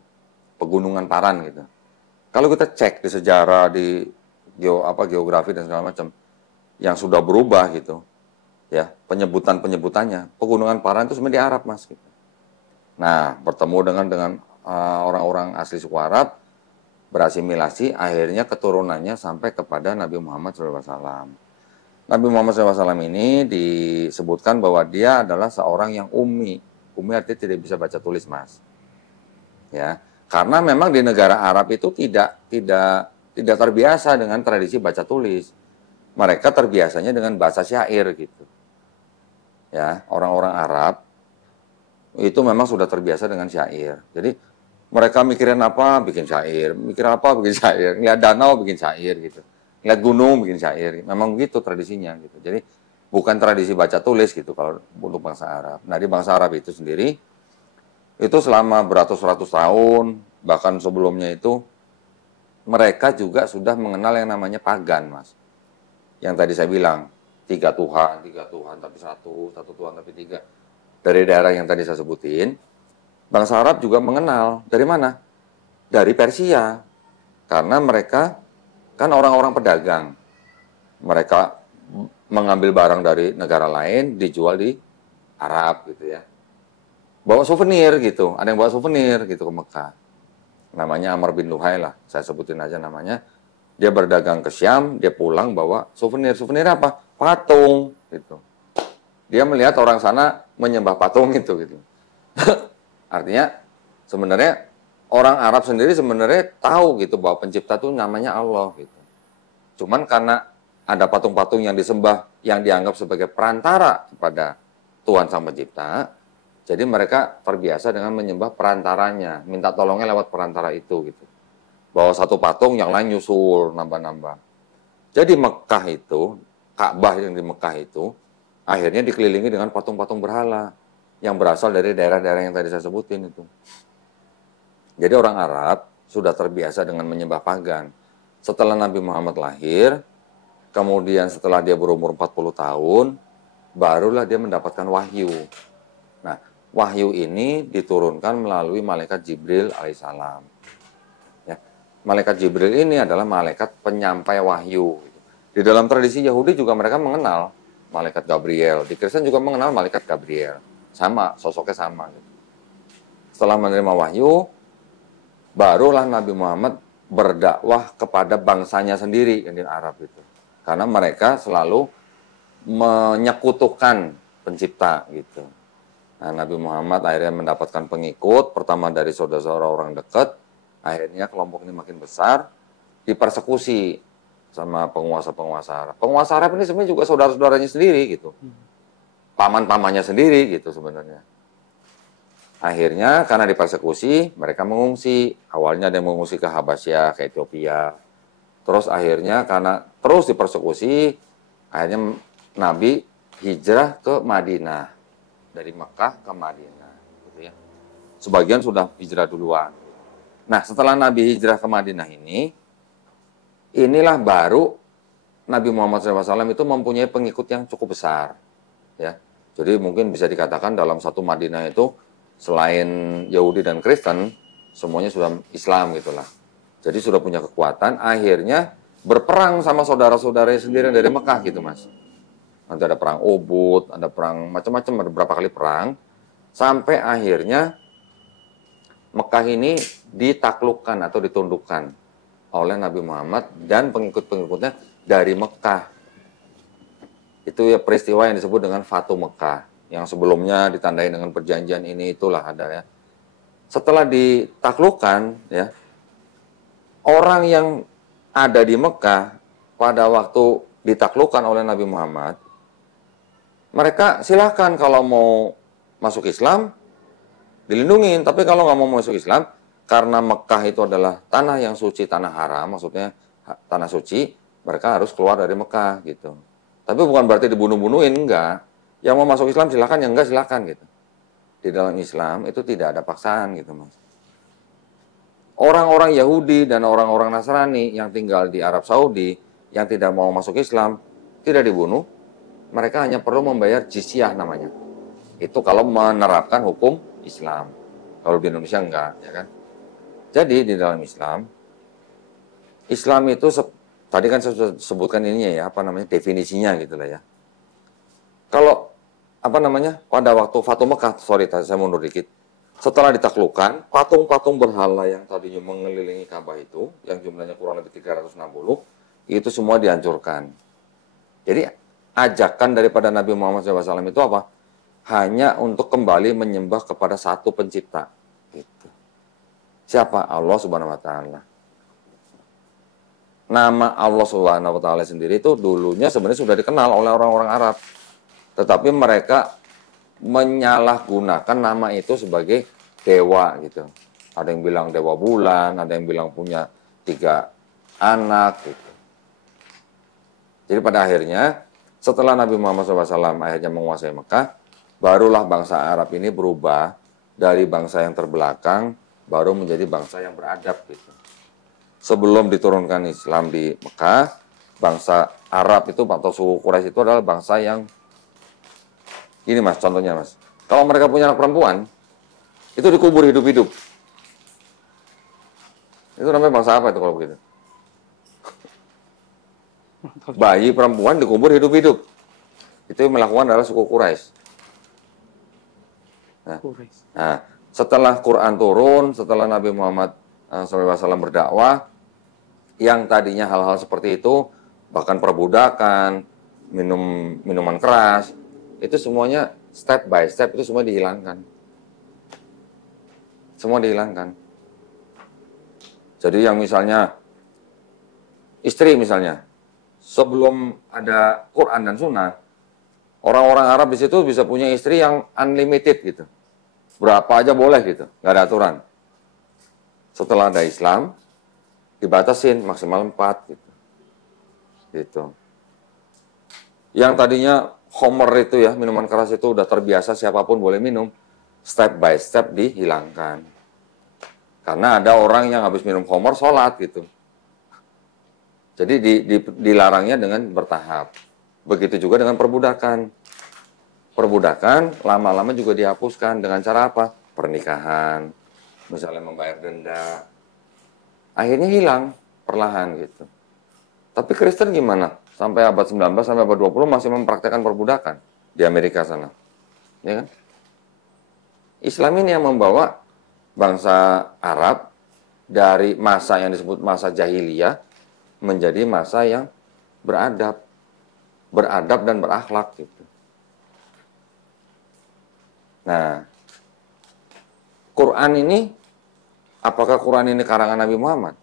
Pegunungan Paran gitu. Kalau kita cek di sejarah, di geografi dan segala macam, yang sudah berubah gitu, ya penyebutannya, pegunungan Paran itu sebenarnya di Arab Mas. Gitu. Nah, bertemu dengan orang-orang asli suku Arab, berasimilasi, akhirnya keturunannya sampai kepada Nabi Muhammad SAW. Nabi Muhammad SAW ini disebutkan bahwa dia adalah seorang yang ummi. Ummi artinya tidak bisa baca tulis Mas. Ya, karena memang di negara Arab itu tidak terbiasa dengan tradisi baca tulis. Mereka terbiasanya dengan bahasa syair gitu. Ya, orang-orang Arab itu memang sudah terbiasa dengan syair. Jadi mereka mikirin apa, bikin syair. Mikir apa, bikin syair. Lihat danau, bikin syair gitu. Lihat gunung, bikin syair. Memang gitu tradisinya gitu. Jadi bukan tradisi baca tulis gitu kalau untuk bangsa Arab. Nah di bangsa Arab itu sendiri, itu selama beratus-ratus tahun, bahkan sebelumnya itu, mereka juga sudah mengenal yang namanya pagan, Mas. Yang tadi saya bilang, tiga Tuhan tapi satu Tuhan tapi tiga. Dari daerah yang tadi saya sebutin, bangsa Arab juga mengenal. Dari mana? Dari Persia. Karena mereka kan orang-orang pedagang. Mereka mengambil barang dari negara lain, dijual di Arab gitu ya. Bawa souvenir gitu, ada yang bawa souvenir gitu ke Mekah. Namanya Amr bin Luhai lah, saya sebutin aja namanya. Dia berdagang ke Syam, dia pulang bawa souvenir. Souvenir apa? Patung gitu. Dia melihat orang sana menyembah patung itu gitu. Artinya sebenarnya orang Arab sendiri sebenarnya tahu gitu bahwa pencipta itu namanya Allah gitu. Cuman karena ada patung-patung yang disembah yang dianggap sebagai perantara kepada Tuhan Sang Pencipta, jadi mereka terbiasa dengan menyembah perantaranya, minta tolongnya lewat perantara itu gitu. Bawa satu patung, yang lain nyusul, nambah-nambah. Jadi Mekah itu, Ka'bah yang di Mekah itu, akhirnya dikelilingi dengan patung-patung berhala yang berasal dari daerah-daerah yang tadi saya sebutin itu. Jadi orang Arab sudah terbiasa dengan menyembah pagan. Setelah Nabi Muhammad lahir, kemudian setelah dia berumur 40 tahun, barulah dia mendapatkan wahyu. Nah, wahyu ini diturunkan melalui malaikat Jibril alaihissalam. Malaikat Jibril ini adalah malaikat penyampai wahyu. Di dalam tradisi Yahudi juga mereka mengenal malaikat Gabriel. Di Kristen juga mengenal malaikat Gabriel. Sama, sosoknya sama. Gitu. setelah menerima wahyu, barulah Nabi Muhammad berdakwah kepada bangsanya sendiri yang di Arab itu. Karena mereka selalu menyekutukan pencipta gitu. Nah, Nabi Muhammad akhirnya mendapatkan pengikut, pertama dari saudara-saudara orang dekat, akhirnya kelompok ini makin besar, dipersekusi sama penguasa-penguasa Arab. Penguasa Arab ini sebenarnya juga saudara-saudaranya sendiri gitu. Paman-pamannya sendiri gitu sebenarnya. Akhirnya karena dipersekusi, mereka mengungsi. Awalnya ada yang mengungsi ke Habasyah, ke Ethiopia. Terus akhirnya karena terus dipersekusi, akhirnya Nabi hijrah ke Madinah. Dari Mekah ke Madinah. Gitu ya. Sebagian sudah hijrah duluan. Nah, setelah Nabi hijrah ke Madinah ini, inilah baru Nabi Muhammad SAW itu mempunyai pengikut yang cukup besar. Ya. Jadi mungkin bisa dikatakan dalam satu Madinah itu, selain Yahudi dan Kristen, semuanya sudah Islam gitulah. Jadi sudah punya kekuatan, akhirnya berperang sama saudara-saudaranya sendiri dari Mekah gitu Mas. Nanti ada perang Uhud, ada perang macam-macam, ada beberapa kali perang. Sampai akhirnya Mekah ini ditaklukkan atau ditundukkan oleh Nabi Muhammad dan pengikut-pengikutnya dari Mekah. Itu ya peristiwa yang disebut dengan Fatu Mekah. Yang sebelumnya ditandai dengan perjanjian ini itulah ada ya. Setelah ditaklukkan ya, orang yang ada di Mekah pada waktu ditaklukkan oleh Nabi Muhammad, mereka silahkan kalau mau masuk Islam dilindungin, tapi kalau nggak mau masuk Islam, karena Mekah itu adalah tanah yang suci, tanah haram, maksudnya tanah suci, mereka harus keluar dari Mekah gitu. Tapi bukan berarti dibunuh-bunuhin, enggak. Yang mau masuk Islam silakan, yang enggak silakan gitu. Di dalam Islam itu tidak ada paksaan gitu Mas. Orang-orang Yahudi dan orang-orang Nasrani yang tinggal di Arab Saudi yang tidak mau masuk Islam tidak dibunuh, mereka hanya perlu membayar jizyah namanya. Itu kalau menerapkan hukum Islam. Kalau di Indonesia enggak, ya kan? Jadi di dalam Islam, Islam itu tadi kan saya sudah sebutkan ininya ya, apa namanya definisinya gitu lah ya. Kalau apa namanya pada waktu Fatu Mekah, sorry saya mundur dikit. Setelah ditaklukkan, patung-patung berhala yang tadinya mengelilingi Ka'bah itu, yang jumlahnya kurang lebih 360, itu semua dihancurkan. Jadi ajakan daripada Nabi Muhammad SAW itu apa? Hanya untuk kembali menyembah kepada satu pencipta. Gitu. Siapa? Allah Subhanahu Wa Taala. Nama Allah Subhanahu Wa Taala sendiri itu dulunya sebenarnya sudah dikenal oleh orang-orang Arab. Tetapi mereka menyalahgunakan nama itu sebagai dewa gitu. Ada yang bilang dewa bulan, ada yang bilang punya 3 anak gitu. Jadi pada akhirnya setelah Nabi Muhammad SAW akhirnya menguasai Mekah, barulah bangsa Arab ini berubah dari bangsa yang terbelakang baru menjadi bangsa yang beradab gitu. Sebelum diturunkan Islam di Mekah, bangsa Arab itu atau suku Quraisy itu adalah bangsa yang ini Mas, contohnya Mas. Kalau mereka punya anak perempuan, itu dikubur hidup-hidup. Itu namanya bangsa apa itu kalau begitu? Bayi perempuan dikubur hidup-hidup. Itu yang melakukan adalah suku Quraisy. Nah, setelah Quran turun, setelah Nabi Muhammad SAW berdakwah, yang tadinya hal-hal seperti itu, bahkan perbudakan, minuman keras, itu semuanya step by step itu semua dihilangkan. Semua dihilangkan. Jadi yang misalnya istri misalnya, sebelum ada Quran dan Sunnah, orang-orang Arab di situ bisa punya istri yang unlimited gitu. Berapa aja boleh gitu, nggak ada aturan. Setelah ada Islam, dibatasin maksimal 4 gitu. Gitu. Yang tadinya Homer itu ya, minuman keras itu udah terbiasa siapapun boleh minum, step by step dihilangkan. Karena ada orang yang habis minum Homer sholat gitu. Jadi dilarangnya dengan bertahap. Begitu juga dengan perbudakan. Perbudakan lama-lama juga dihapuskan dengan cara apa? Pernikahan, misalnya membayar denda. Akhirnya hilang perlahan gitu. Tapi Kristen gimana? Sampai abad 19 sampai abad 20 masih mempraktekkan perbudakan di Amerika sana. Ya kan? Islam ini yang membawa bangsa Arab dari masa yang disebut masa jahiliyah menjadi masa yang beradab, dan berakhlak gitu. Nah, Quran ini, apakah Quran ini karangan Nabi Muhammad?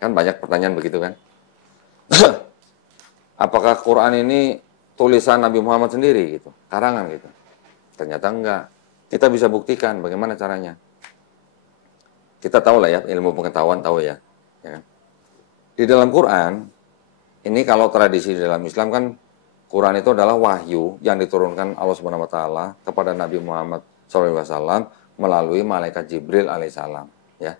Kan banyak pertanyaan begitu kan? Apakah Quran ini tulisan Nabi Muhammad sendiri gitu, karangan gitu? Ternyata enggak. Kita bisa buktikan bagaimana caranya. Kita tahu lah ya, ilmu pengetahuan tahu ya. Ya kan? Di dalam Quran, ini kalau tradisi di dalam Islam kan, Quran itu adalah wahyu yang diturunkan Allah Subhanahu Wa Taala kepada Nabi Muhammad SAW melalui malaikat Jibril alaihissalam. Ya.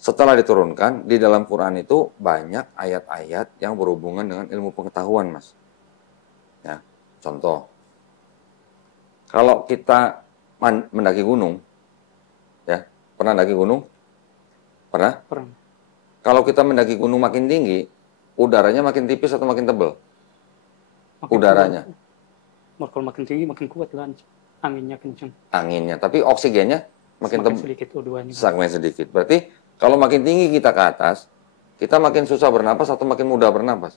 Setelah diturunkan, di dalam Quran itu banyak ayat-ayat yang berhubungan dengan ilmu pengetahuan, Mas. Ya, contoh, kalau kita mendaki gunung, ya, pernah mendaki gunung? Pernah? Pernah. Kalau kita mendaki gunung makin tinggi, udaranya makin tipis atau makin tebal? Udaranya. Kalau makin tinggi makin kuat kan, anginnya kencang. Anginnya, tapi oksigennya makin sedikit O2-nya. Semakin sedikit. Berarti kalau makin tinggi kita ke atas, kita makin susah bernapas atau makin mudah bernapas?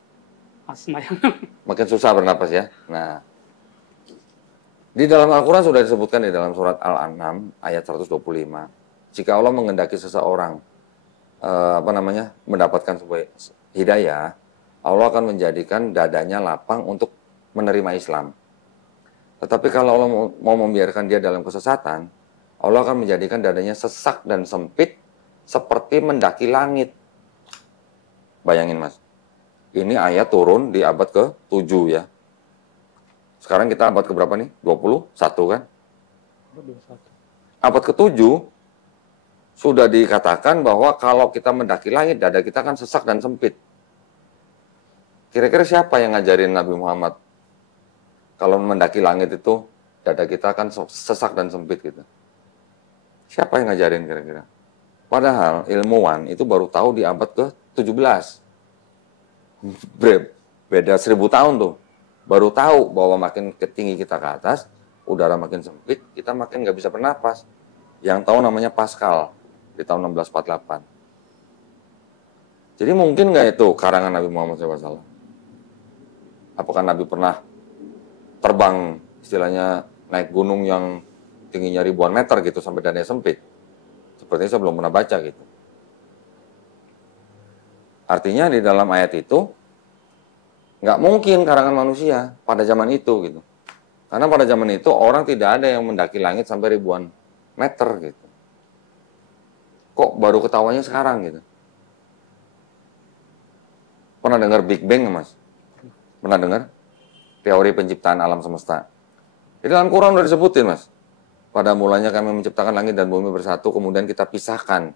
Asma ya. Makin susah bernapas ya. Nah, di dalam Al-Quran sudah disebutkan di dalam surat Al-An'am ayat 125. Jika Allah mengendaki seseorang mendapatkan sebuah hidayah, Allah akan menjadikan dadanya lapang untuk menerima Islam. Tetapi kalau Allah mau membiarkan dia dalam kesesatan, Allah akan menjadikan dadanya sesak dan sempit seperti mendaki langit. Bayangin Mas, ini ayat turun di abad ke-7 ya. Sekarang kita abad ke berapa nih? 21 kan? 21. Abad ke-7 sudah dikatakan bahwa kalau kita mendaki langit, dada kita kan sesak dan sempit. Kira-kira siapa yang ngajarin Nabi Muhammad? Kalau mendaki langit itu, dada kita kan sesak dan sempit gitu. Siapa yang ngajarin kira-kira? Padahal ilmuwan itu baru tahu di abad ke-17. Beda 1000 tahun tuh. Baru tahu bahwa makin tinggi kita ke atas, udara makin sempit, kita makin nggak bisa bernapas. Yang tahu namanya Pascal di tahun 1648. Jadi mungkin nggak itu karangan Nabi Muhammad SAW? Apakah Nabi pernah terbang, istilahnya naik gunung yang tingginya ribuan meter gitu sampai dadanya sempit? Sepertinya saya belum pernah baca gitu. Artinya di dalam ayat itu nggak mungkin karangan manusia pada zaman itu gitu. Karena pada zaman itu orang tidak ada yang mendaki langit sampai ribuan meter gitu. Kok baru ketawanya sekarang gitu? Pernah dengar Big Bang Mas? Pernah dengar? Teori penciptaan alam semesta. Di dalam Quran udah disebutin Mas. Pada mulanya kami menciptakan langit dan bumi bersatu, kemudian kita pisahkan.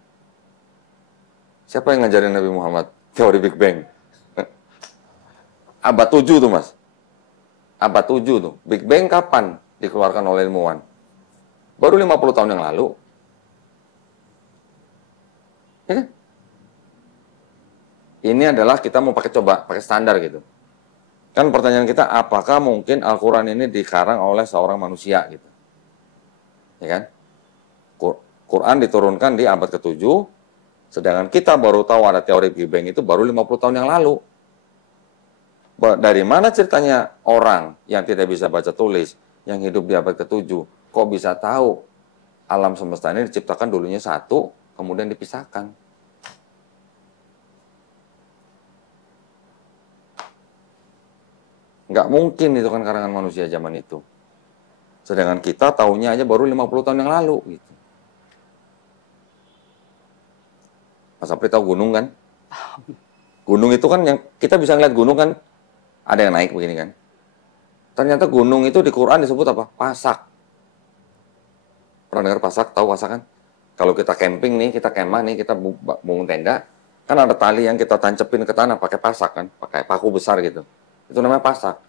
Siapa yang ngajarin Nabi Muhammad teori Big Bang? Abad 7 tuh Mas. Abad 7 tuh. Big Bang kapan dikeluarkan oleh ilmuwan? Baru 50 tahun yang lalu. Ya kan? Ini adalah kita mau pakai standar gitu. Kan pertanyaan kita, apakah mungkin Al-Quran ini dikarang oleh seorang manusia gitu? Ya kan? Quran diturunkan di abad ke-7, sedangkan kita baru tahu ada teori Big Bang itu baru 50 tahun yang lalu. Dari mana ceritanya orang yang tidak bisa baca tulis, yang hidup di abad ke-7, kok bisa tahu alam semesta ini diciptakan dulunya satu, kemudian dipisahkan? Nggak mungkin itu kan karangan manusia zaman itu. Sedangkan kita tahunya aja baru 50 tahun yang lalu gitu. Mas Apri tahu gunung kan? Gunung itu kan yang kita bisa ngeliat gunung kan ada yang naik begini kan. Ternyata gunung itu di Quran disebut apa? Pasak. Pernah dengar pasak? Tahu pasak kan? Kalau kita camping nih, kita kemah nih, kita bangun tenda, kan ada tali yang kita tancepin ke tanah pakai pasak kan, pakai paku besar gitu. Itu namanya pasak.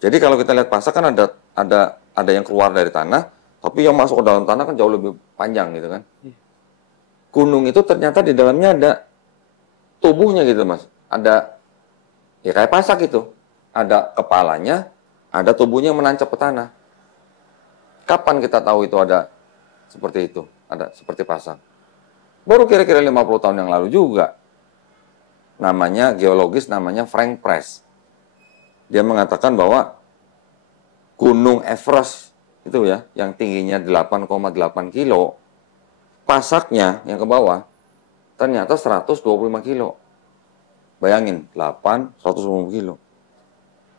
Jadi kalau kita lihat pasak kan ada yang keluar dari tanah, tapi yang masuk ke dalam tanah kan jauh lebih panjang gitu kan. Gunung itu ternyata di dalamnya ada tubuhnya gitu Mas. Ada ya kayak pasak itu. Ada kepalanya, ada tubuhnya yang menancap ke tanah. Kapan kita tahu itu ada seperti itu, ada seperti pasak. Baru kira-kira 50 tahun yang lalu juga. Namanya geologis, namanya Frank Press. Dia mengatakan bahwa Gunung Everest itu ya, yang tingginya 8,8 kilo, pasaknya yang ke bawah ternyata 125 kilo. Bayangin, 150 kilo.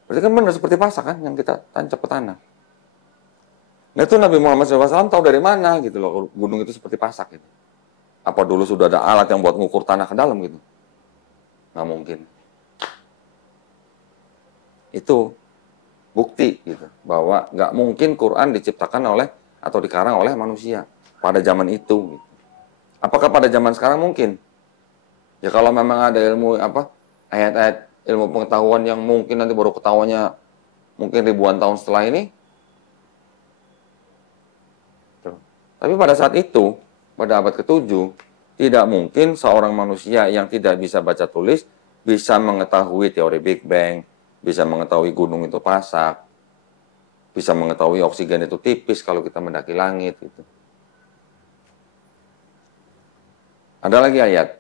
Berarti kan benar seperti pasak kan yang kita tancap ke tanah. Nah itu Nabi Muhammad SAW tahu dari mana gitu loh, gunung itu seperti pasak gitu. Apa dulu sudah ada alat yang buat ngukur tanah ke dalam gitu? Nggak mungkin. Itu bukti gitu bahwa nggak mungkin Quran diciptakan oleh atau dikarang oleh manusia pada zaman itu. Gitu. Apakah pada zaman sekarang mungkin? Ya kalau memang ada ilmu ayat-ayat ilmu pengetahuan yang mungkin nanti baru ketahuannya mungkin ribuan tahun setelah ini. Tapi pada saat itu, pada abad ke-7, tidak mungkin seorang manusia yang tidak bisa baca tulis bisa mengetahui teori Big Bang, bisa mengetahui gunung itu pasak, bisa mengetahui oksigen itu tipis kalau kita mendaki langit. Gitu. Ada lagi ayat,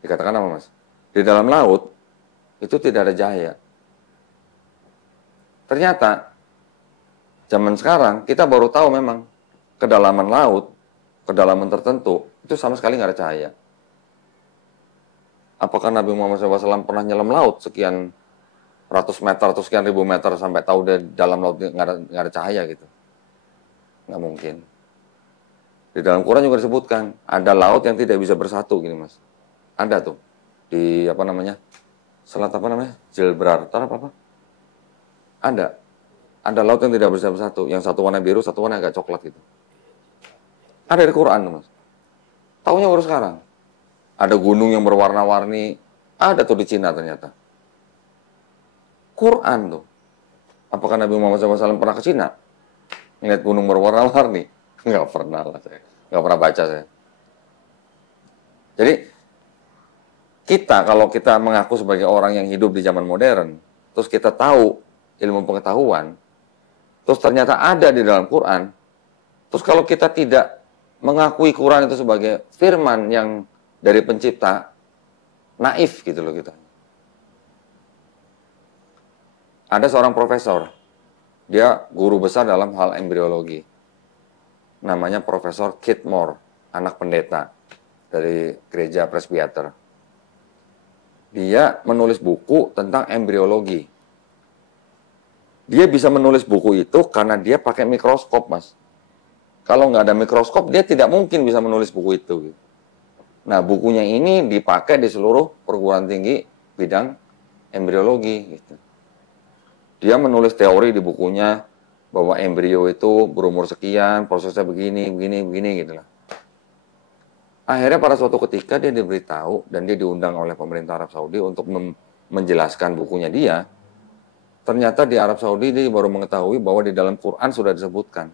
dikatakan apa mas? Di dalam laut, itu tidak ada cahaya. Ternyata, zaman sekarang kita baru tahu memang, kedalaman laut, kedalaman tertentu, itu sama sekali nggak ada cahaya. Apakah Nabi Muhammad SAW pernah nyelam laut sekian ratus meter atau sekian ribu meter sampai tahu di dalam laut nggak ada cahaya gitu? Nggak mungkin. Di dalam Quran juga disebutkan, ada laut yang tidak bisa bersatu gini mas. Ada tuh, di selat Gibraltar apa? Ada laut yang tidak bisa bersatu, yang satu warna biru, satu warna agak coklat gitu. Ada di Quran, mas. Taunya baru sekarang. Ada gunung yang berwarna-warni. Ada tuh di Cina ternyata. Quran tuh. Apakah Nabi Muhammad SAW pernah ke Cina? Ngeliat gunung berwarna-warni? Nggak pernah lah saya. Nggak pernah baca saya. Jadi, kalau kita mengaku sebagai orang yang hidup di zaman modern, terus kita tahu ilmu pengetahuan, terus ternyata ada di dalam Quran, terus kalau kita tidak mengakui Quran itu sebagai firman yang dari pencipta, naif gitu loh kita. Ada seorang profesor, dia guru besar dalam hal embriologi. Namanya Profesor Keith Moore, anak pendeta dari gereja Presbyter. Dia menulis buku tentang embriologi. Dia bisa menulis buku itu karena dia pakai mikroskop, mas. Kalau nggak ada mikroskop, dia tidak mungkin bisa menulis buku itu. Nah, bukunya ini dipakai di seluruh perguruan tinggi bidang embriologi. Gitu. Dia menulis teori di bukunya bahwa embrio itu berumur sekian, prosesnya begini, gitu lah. Akhirnya pada suatu ketika dia diberitahu dan dia diundang oleh pemerintah Arab Saudi untuk menjelaskan bukunya dia. Ternyata di Arab Saudi dia baru mengetahui bahwa di dalam Quran sudah disebutkan.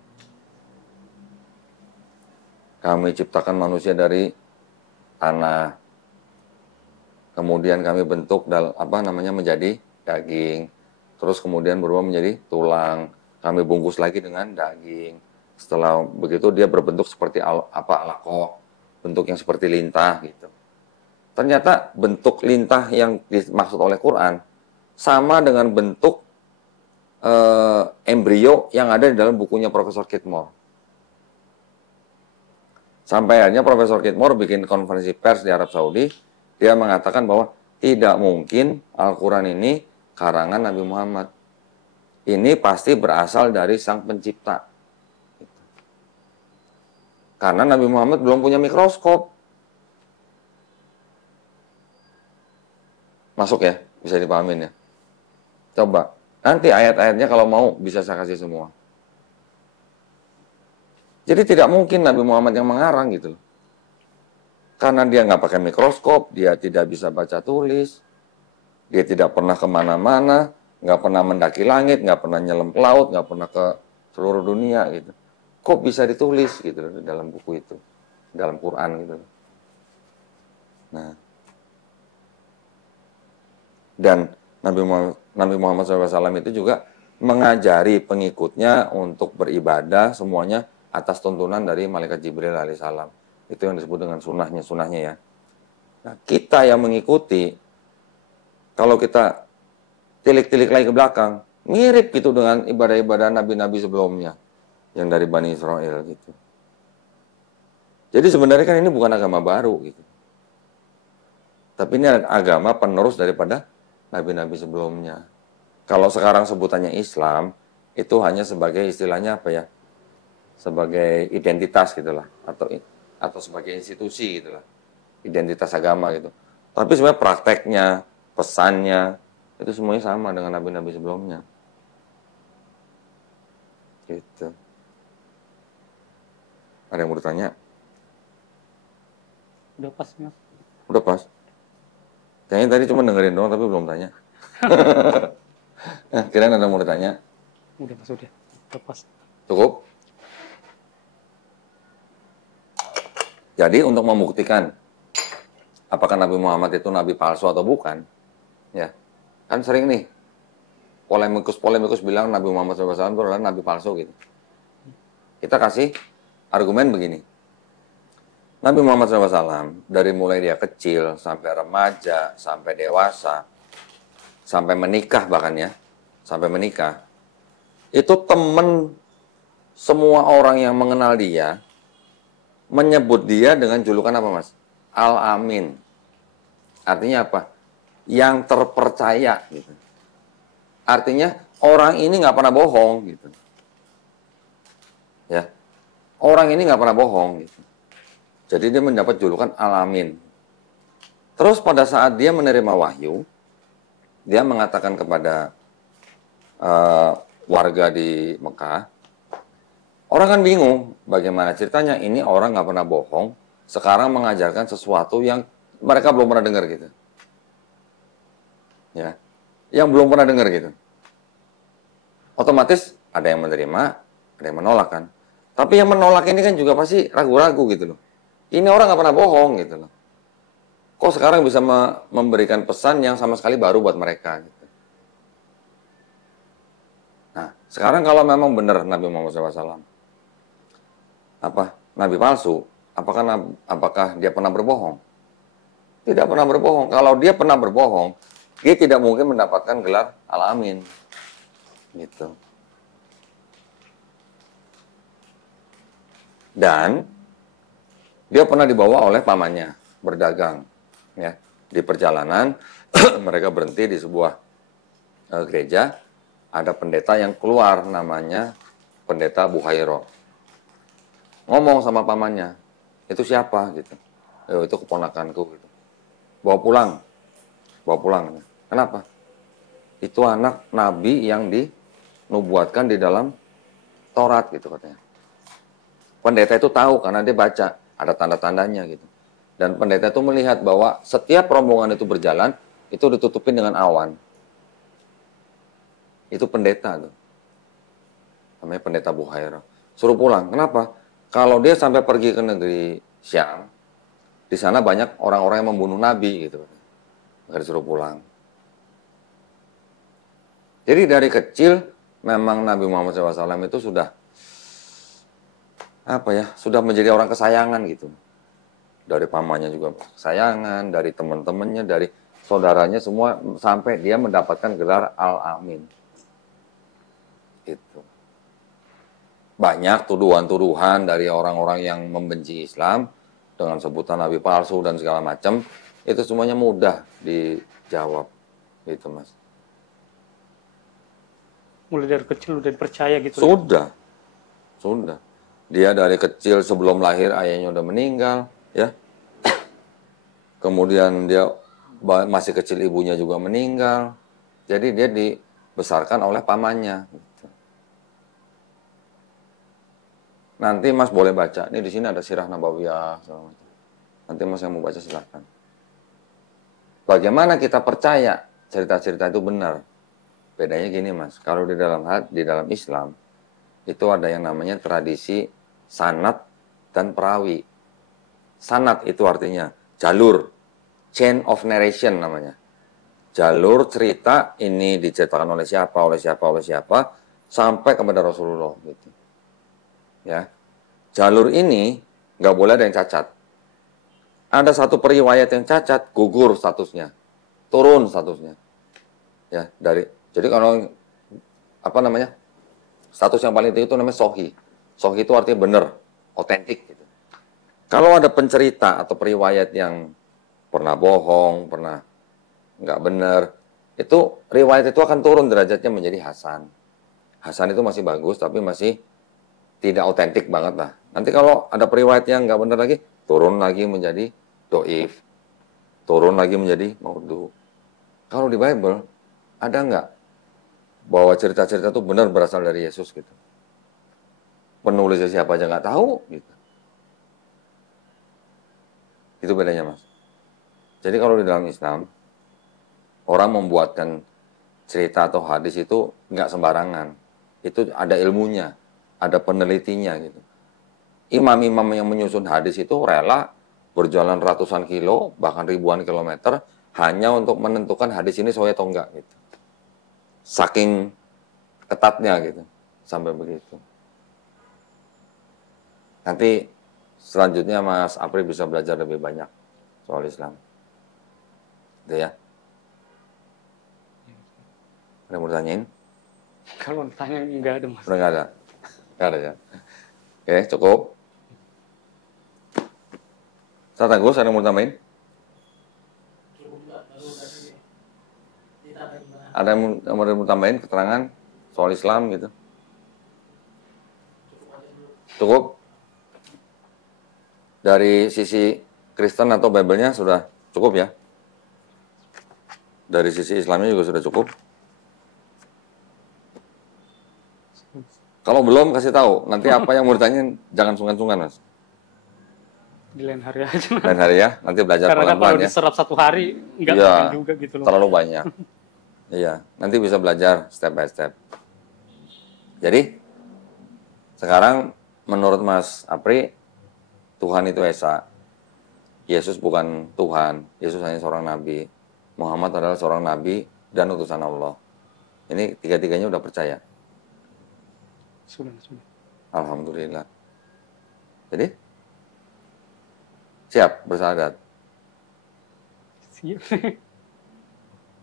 Kami ciptakan manusia dari tanah. Kemudian kami bentuk menjadi daging. Terus kemudian berubah menjadi tulang. Kami bungkus lagi dengan daging. Setelah begitu dia berbentuk seperti alaqah, bentuk yang seperti lintah gitu. Ternyata bentuk lintah yang dimaksud oleh Quran sama dengan bentuk embrio yang ada di dalam bukunya Profesor Keith Moore. Sampai akhirnya Profesor Keith Moore bikin konferensi pers di Arab Saudi, dia mengatakan bahwa tidak mungkin Al-Quran ini karangan Nabi Muhammad. Ini pasti berasal dari Sang Pencipta. Karena Nabi Muhammad belum punya mikroskop. Masuk ya? Bisa dipahamin ya? Coba. Nanti ayat-ayatnya kalau mau bisa saya kasih semua. Jadi tidak mungkin Nabi Muhammad yang mengarang gitu. Karena dia nggak pakai mikroskop, dia tidak bisa baca tulis, dia tidak pernah kemana-mana, nggak pernah mendaki langit, nggak pernah nyelam ke laut, nggak pernah ke seluruh dunia gitu. Kok bisa ditulis gitu dalam buku itu, dalam Quran gitu. Nah, dan Nabi Muhammad SAW itu juga mengajari pengikutnya untuk beribadah semuanya atas tuntunan dari malaikat Jibril alaihissalam. Itu yang disebut dengan sunnahnya ya. Nah, kita yang mengikuti, kalau kita tilik-tilik lagi ke belakang, mirip gitu dengan ibadah-ibadah nabi-nabi sebelumnya yang dari Bani Israel gitu. Jadi sebenarnya kan ini bukan agama baru gitu. Tapi ini agama penerus daripada nabi-nabi sebelumnya. Kalau sekarang sebutannya Islam, itu hanya sebagai istilahnya apa ya? Sebagai identitas gitulah, atau sebagai institusi gitulah. Identitas agama gitu. Tapi sebenarnya prakteknya, pesannya, itu semuanya sama dengan nabi-nabi sebelumnya. Gitu. Ada yang mau ditanya? Udah pas, Mas. Udah pas. Kayaknya tadi cuma dengerin doang tapi belum tanya. Kirain ada yang mau ditanya? Udah, Mas, udah. Udah pas. Cukup? Jadi untuk membuktikan apakah Nabi Muhammad itu nabi palsu atau bukan, ya kan sering nih polemikus bilang Nabi Muhammad SAW itu adalah nabi palsu gitu. Kita kasih argumen begini. Nabi Muhammad SAW dari mulai dia kecil sampai remaja, sampai dewasa, sampai menikah bahkan ya, sampai menikah, itu temen semua orang yang mengenal dia menyebut dia dengan julukan apa, Mas? Al-Amin. Artinya apa? Yang terpercaya gitu. Artinya orang ini nggak pernah bohong gitu. Ya. Orang ini nggak pernah bohong gitu. Jadi dia mendapat julukan Al-Amin. Terus pada saat dia menerima wahyu, dia mengatakan kepada warga di Mekah, orang kan bingung bagaimana ceritanya ini orang nggak pernah bohong, sekarang mengajarkan sesuatu yang mereka belum pernah dengar gitu. Ya, yang belum pernah dengar gitu. Otomatis ada yang menerima, ada yang menolak kan. Tapi yang menolak ini kan juga pasti ragu-ragu gitu loh. Ini orang nggak pernah bohong gitu loh. Kok sekarang bisa memberikan pesan yang sama sekali baru buat mereka gitu. Nah, sekarang kalau memang benar Nabi Muhammad SAW nabi palsu, apakah dia pernah berbohong? Tidak pernah berbohong. Kalau dia pernah berbohong, dia tidak mungkin mendapatkan gelar Al-Amin. Gitu. Dan dia pernah dibawa oleh pamannya berdagang, ya. Di perjalanan mereka berhenti di sebuah gereja, ada pendeta yang keluar namanya pendeta Buhairo. Ngomong sama pamannya, itu siapa gitu? Itu keponakanku gitu. Bawa pulang. Kenapa? Itu anak nabi yang dinubuatkan di dalam Taurat gitu katanya. Pendeta itu tahu karena dia baca, ada tanda-tandanya gitu. Dan pendeta itu melihat bahwa setiap rombongan itu berjalan, itu ditutupin dengan awan. Itu pendeta tuh. Namanya pendeta Buhaira. Suruh pulang. Kenapa? Kalau dia sampai pergi ke negeri Syam, di sana banyak orang-orang yang membunuh nabi gitu. Maka disuruh pulang. Jadi dari kecil memang Nabi Muhammad SAW itu sudah sudah menjadi orang kesayangan gitu. Dari pamannya juga kesayangan, dari teman-temannya, dari saudaranya semua sampai dia mendapatkan gelar Al-Amin. Itu. Banyak tuduhan-tuduhan dari orang-orang yang membenci Islam dengan sebutan nabi palsu dan segala macam, itu semuanya mudah dijawab. Gitu, Mas. Mulai dari kecil udah dipercaya gitu. Sudah. Dia dari kecil sebelum lahir ayahnya udah meninggal, ya. Kemudian dia masih kecil ibunya juga meninggal. Jadi dia dibesarkan oleh pamannya. Gitu. Nanti Mas boleh baca. Ini di sini ada Sirah Nabawiyah. Nanti Mas yang mau baca silahkan. Bagaimana kita percaya cerita-cerita itu benar? Bedanya gini Mas. Kalau di dalam Islam itu ada yang namanya tradisi sanad dan perawi. Sanad itu artinya jalur, chain of narration namanya. Jalur cerita ini diceritakan oleh siapa, sampai kepada Rasulullah gitu. Ya. jalur ini nggak boleh ada yang cacat. Ada satu periwayat yang cacat, gugur statusnya, turun statusnya. Ya, jadi kalau apa namanya, status yang paling tinggi itu namanya sohi. Sohi itu artinya benar, otentik. Gitu. Kalau ada pencerita atau periwayat yang pernah bohong, pernah nggak benar, itu riwayat itu akan turun derajatnya menjadi hasan. Hasan itu masih bagus, tapi masih tidak otentik banget lah. Nanti kalau ada periwayat yang nggak benar lagi, turun lagi menjadi doif, turun lagi menjadi maudhu. Kalau di Bible, ada nggak bahwa cerita-cerita itu benar berasal dari Yesus gitu? Penulisnya siapa aja nggak tahu gitu. Itu bedanya, Mas. Jadi kalau di dalam Islam, orang membuatkan cerita atau hadis itu nggak sembarangan. Itu ada ilmunya, ada penelitinya gitu. Imam-imam yang menyusun hadis itu rela berjalan ratusan kilo, bahkan ribuan kilometer, hanya untuk menentukan hadis ini sesuai atau enggak gitu. Saking ketatnya gitu, sampai begitu. Nanti selanjutnya Mas Apri bisa belajar lebih banyak soal Islam. Gitu ya. Ada yang mau tanyain? Kalau tanya nggak ada, Mas. Udah nggak ada? Nggak ada ya? Oke, cukup. Ustaz Agus, ada yang mau tambahin? Ada yang mau tambahin keterangan soal Islam gitu? Cukup? Dari sisi Kristen atau Bible-nya sudah cukup ya? Dari sisi Islamnya juga sudah cukup? Kalau belum, kasih tahu. Nanti apa yang mau ditanyain, jangan sungkan-sungkan, Mas. Di lain hari aja, Mas. Lain hari ya, nanti belajar Karena kan pelan-pelan kalau ya. diserap satu hari, nggak Iya, mungkin juga gitu loh. terlalu banyak. Iya, nanti bisa belajar step by step. Jadi, sekarang menurut Mas Apri, Tuhan itu Esa. Yesus bukan Tuhan, Yesus hanya seorang nabi. Muhammad adalah seorang nabi dan utusan Allah. Ini tiga-tiganya udah percaya. Sudah. Alhamdulillah. Jadi, siap bersahadat. Siap.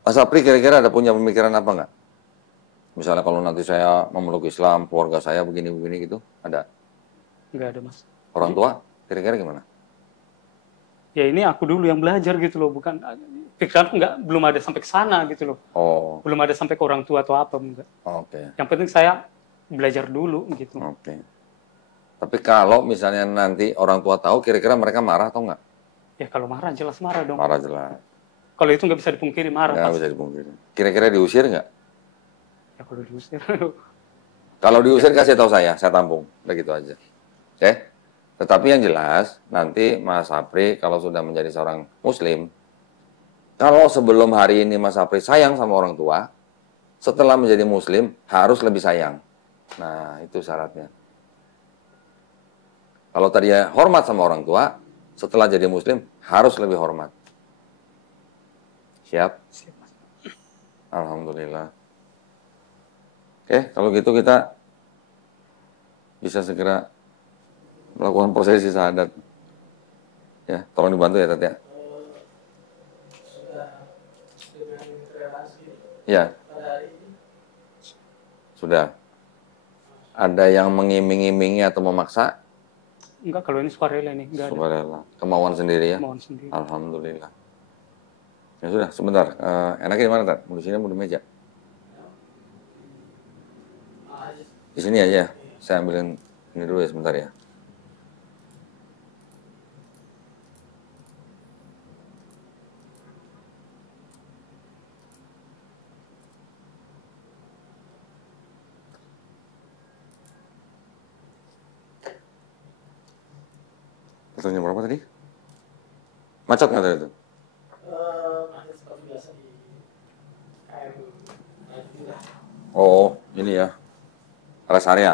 Mas Apri kira-kira ada punya pemikiran apa nggak? Misalnya kalau nanti saya memeluk Islam, keluarga saya begini-begini gitu, ada? Nggak ada, Mas. Orang tua, kira-kira gimana? Ya ini aku dulu yang belajar gitu loh, bukan pikiranku belum ada sampai ke sana gitu loh. Oh, Belum ada sampai ke orang tua atau apa, enggak. oke. Yang penting saya belajar dulu gitu. Oke. Tapi kalau misalnya nanti orang tua tahu, kira-kira mereka marah atau nggak? Ya kalau marah jelas marah dong. Marah jelas. Kalau itu nggak bisa dipungkiri marah Nggak pasti. bisa dipungkiri. Kira-kira diusir nggak? Ya kalau diusir. Kalau diusir kasih tahu saya tampung. Udah gitu aja. Oke? Tetapi yang jelas, nanti Mas Apri kalau sudah menjadi seorang Muslim, kalau sebelum hari ini Mas Apri sayang sama orang tua, setelah menjadi Muslim harus lebih sayang. Nah, itu syaratnya. Kalau tadi ya hormat sama orang tua, setelah jadi Muslim harus lebih hormat. Siap? Siap, Mas. Alhamdulillah. Oke, kalau gitu kita bisa segera melakukan prosesi syahadat. Ya, tolong dibantu ya, Tat ya. Sudah dengan relasi Ya, pada hari ini sudah. Ada yang mengiming-imingi atau memaksa? Enggak, kalau ini sukarela nih, enggak ada. Sukarela. Kemauan sendiri ya? Mohon sendiri. Alhamdulillah. Ya sudah, sebentar. Enaknya di mana, Tat? Mau di sini, mau di meja? Di sini aja. Saya ambilin ini dulu ya, sebentar ya. Pertanyaan berapa tadi? Macet nggak tadi itu? masih seperti biasa di KM juga. Oh, ini ya. Rest area.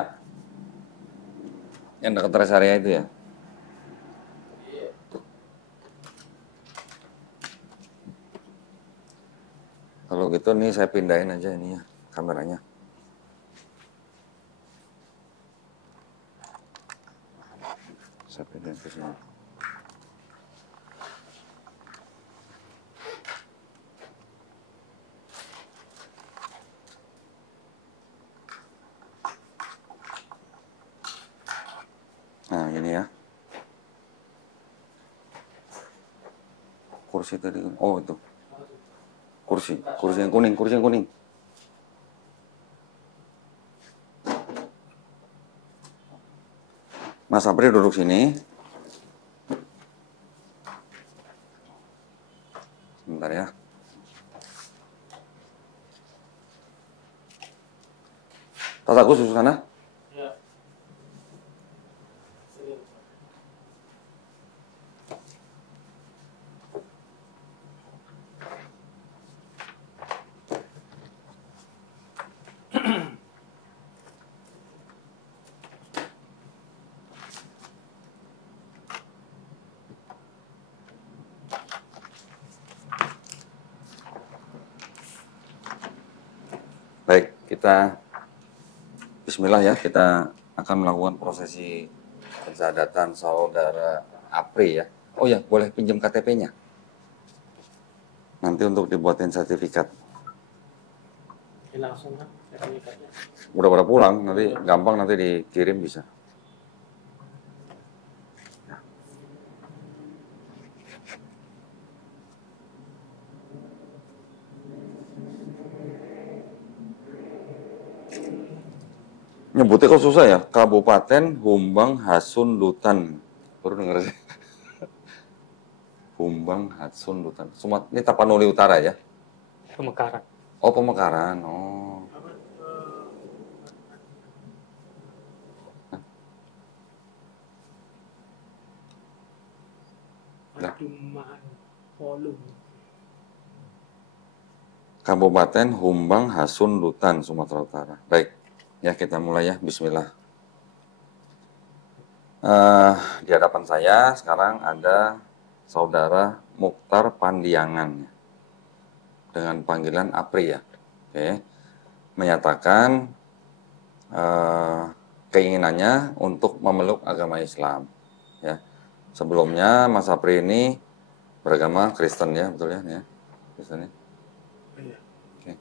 Yang dekat rest area itu ya? Kalau gitu nih saya pindahin aja ini ya, kameranya. ke sini. Nah, ini ya. Kursi tadi. Oh, itu. Kursi yang kuning. Mas Apri duduk sini. Sebentar ya. Tataku susu sana. Ya. Sini. Baik, kita Bismillah ya, kita akan melakukan prosesi pensyahadatan saudara Apri ya. Oh ya, boleh pinjam KTP-nya. Nanti untuk dibuatin sertifikat. Ini langsung kan sertifikatnya. Udah pada pulang, nanti gampang nanti dikirim bisa. Nyebutnya kok susah ya? Kabupaten Humbang Hasun Lutan. Baru denger sih. Humbang Hasun Lutan. Ini Tapanuli Utara ya? Pemekaran. Oh, Pemekaran. Oh. Padumaan Polum. Kabupaten Humbang Hasun Lutan, Sumatera Utara. Baik, ya kita mulai ya. Bismillah. Di hadapan saya sekarang ada saudara Mukhtar Pandiangan dengan panggilan Apri ya. Oke. Menyatakan keinginannya untuk memeluk agama Islam. Ya. Sebelumnya Mas Apri ini beragama Kristen ya, betul ya? Kristen ya. Iya. Oke.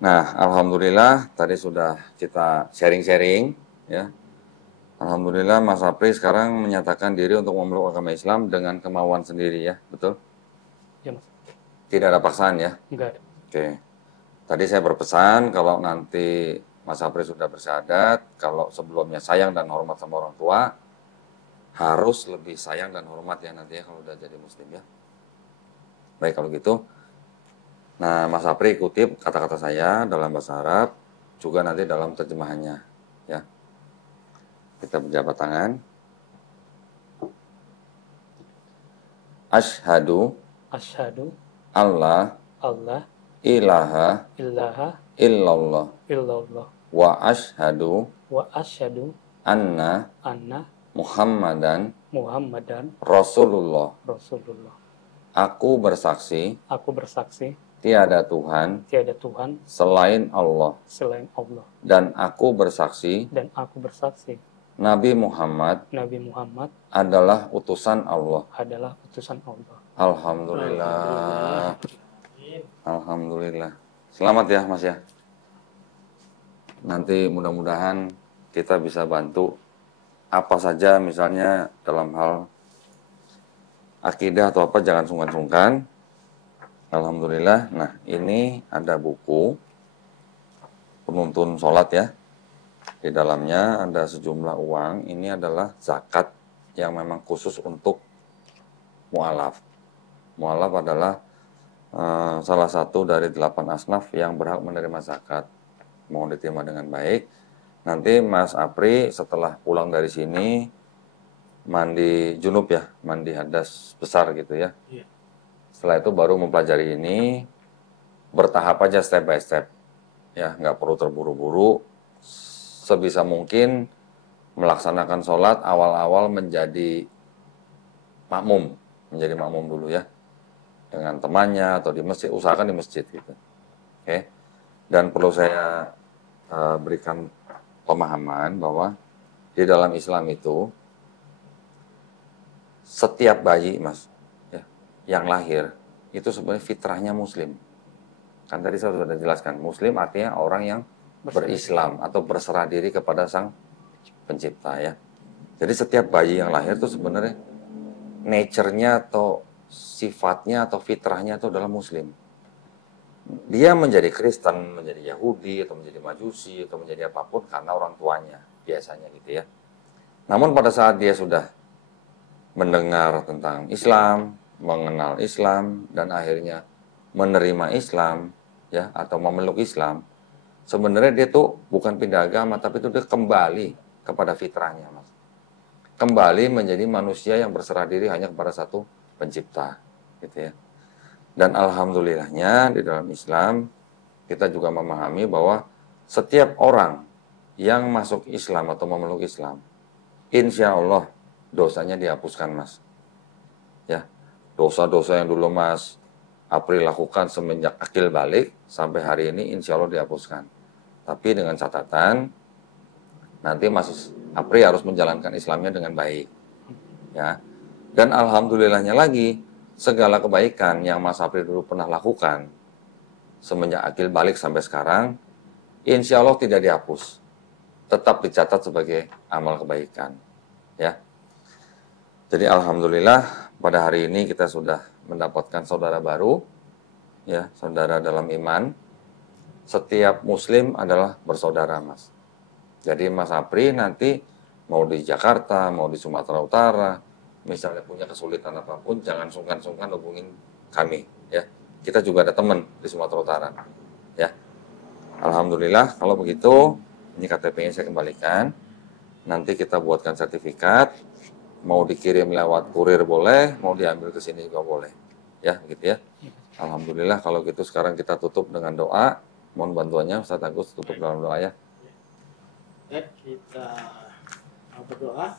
Nah, alhamdulillah tadi sudah kita sharing-sharing ya. Alhamdulillah Mas Apri sekarang menyatakan diri untuk memeluk agama Islam dengan kemauan sendiri ya, betul? Ya, Mas. Tidak ada paksaan ya? Enggak ada. Oke. Tadi saya berpesan kalau nanti Mas Apri sudah bersyahadat, kalau sebelumnya sayang dan hormat sama orang tua, harus lebih sayang dan hormat ya nanti ya kalau udah jadi muslim ya. Baik kalau gitu. Nah, Mas Apri kutip kata-kata saya dalam bahasa Arab, juga nanti dalam terjemahannya ya. Kita berjabat tangan. Asyhadu Asyhadu Allah Allah ilaha ilaha illallah illallah wa asyhadu wa asyhadu anna anna Muhammadan Muhammadan Rasulullah. Rasulullah. Aku bersaksi Aku bersaksi tiada Tuhan tiada Tuhan selain Allah, selain Allah, dan aku bersaksi dan aku bersaksi Nabi Muhammad Nabi Muhammad adalah utusan Allah. adalah utusan Allah. Alhamdulillah. Alhamdulillah. Selamat ya Mas ya. Nanti mudah-mudahan kita bisa bantu apa saja misalnya dalam hal akidah atau apa jangan sungkan-sungkan. Alhamdulillah. Nah ini ada buku penuntun sholat ya. Di dalamnya ada sejumlah uang. Ini adalah zakat yang memang khusus untuk mu'alaf. Mu'alaf adalah salah satu dari 8 asnaf yang berhak menerima zakat. Mohon diterima dengan baik. Nanti Mas Apri setelah pulang dari sini mandi junub ya, mandi hadas besar gitu ya. Iya. Setelah itu baru mempelajari ini, bertahap aja step by step. Ya, nggak perlu terburu-buru. Sebisa mungkin melaksanakan sholat awal-awal menjadi makmum dulu ya. Dengan temannya atau di masjid, usahakan di masjid gitu. Oke. Dan perlu saya berikan pemahaman bahwa di dalam Islam itu setiap bayi, Mas, ya, yang lahir itu sebenarnya fitrahnya Muslim. Kan tadi saya sudah jelaskan, Muslim artinya orang yang berislam atau berserah diri kepada Sang Pencipta, ya. Jadi setiap bayi yang lahir itu sebenarnya nature-nya atau sifatnya atau fitrahnya itu adalah Muslim. Dia menjadi Kristen, menjadi Yahudi, atau menjadi Majusi, atau menjadi apapun karena orang tuanya, biasanya gitu ya. Namun pada saat dia sudah mendengar tentang Islam, mengenal Islam, dan akhirnya menerima Islam, ya, atau memeluk Islam, sebenarnya dia tuh bukan pindah agama, tapi itu dia kembali kepada fitrahnya, Mas. Kembali menjadi manusia yang berserah diri hanya kepada satu pencipta, gitu ya. Dan alhamdulillahnya di dalam Islam kita juga memahami bahwa setiap orang yang masuk Islam atau memeluk Islam, insya Allah dosanya dihapuskan, Mas. Ya, dosa-dosa yang dulu Mas April lakukan semenjak akil balik sampai hari ini insya Allah dihapuskan. Tapi dengan catatan nanti Mas April harus menjalankan Islamnya dengan baik. Ya, dan alhamdulillahnya lagi, segala kebaikan yang Mas April dulu pernah lakukan semenjak akil balik sampai sekarang, insya Allah tidak dihapus, tetap dicatat sebagai amal kebaikan. Ya, jadi alhamdulillah pada hari ini kita sudah mendapatkan saudara baru, ya, saudara dalam iman. Setiap Muslim adalah bersaudara, Mas. Jadi Mas April nanti mau di Jakarta, mau di Sumatera Utara, misalnya punya kesulitan apapun, jangan sungkan-sungkan hubungin kami, ya. Kita juga ada teman di Sumatera Utara, ya. Alhamdulillah, kalau begitu, ini KTP-nya saya kembalikan. Nanti kita buatkan sertifikat, mau dikirim lewat kurir boleh, mau diambil ke sini juga boleh, ya, gitu ya. Alhamdulillah, kalau gitu sekarang kita tutup dengan doa. Mohon bantuannya, Ustaz Agus tutup dalam doa, ya. Baik, kita berdoa.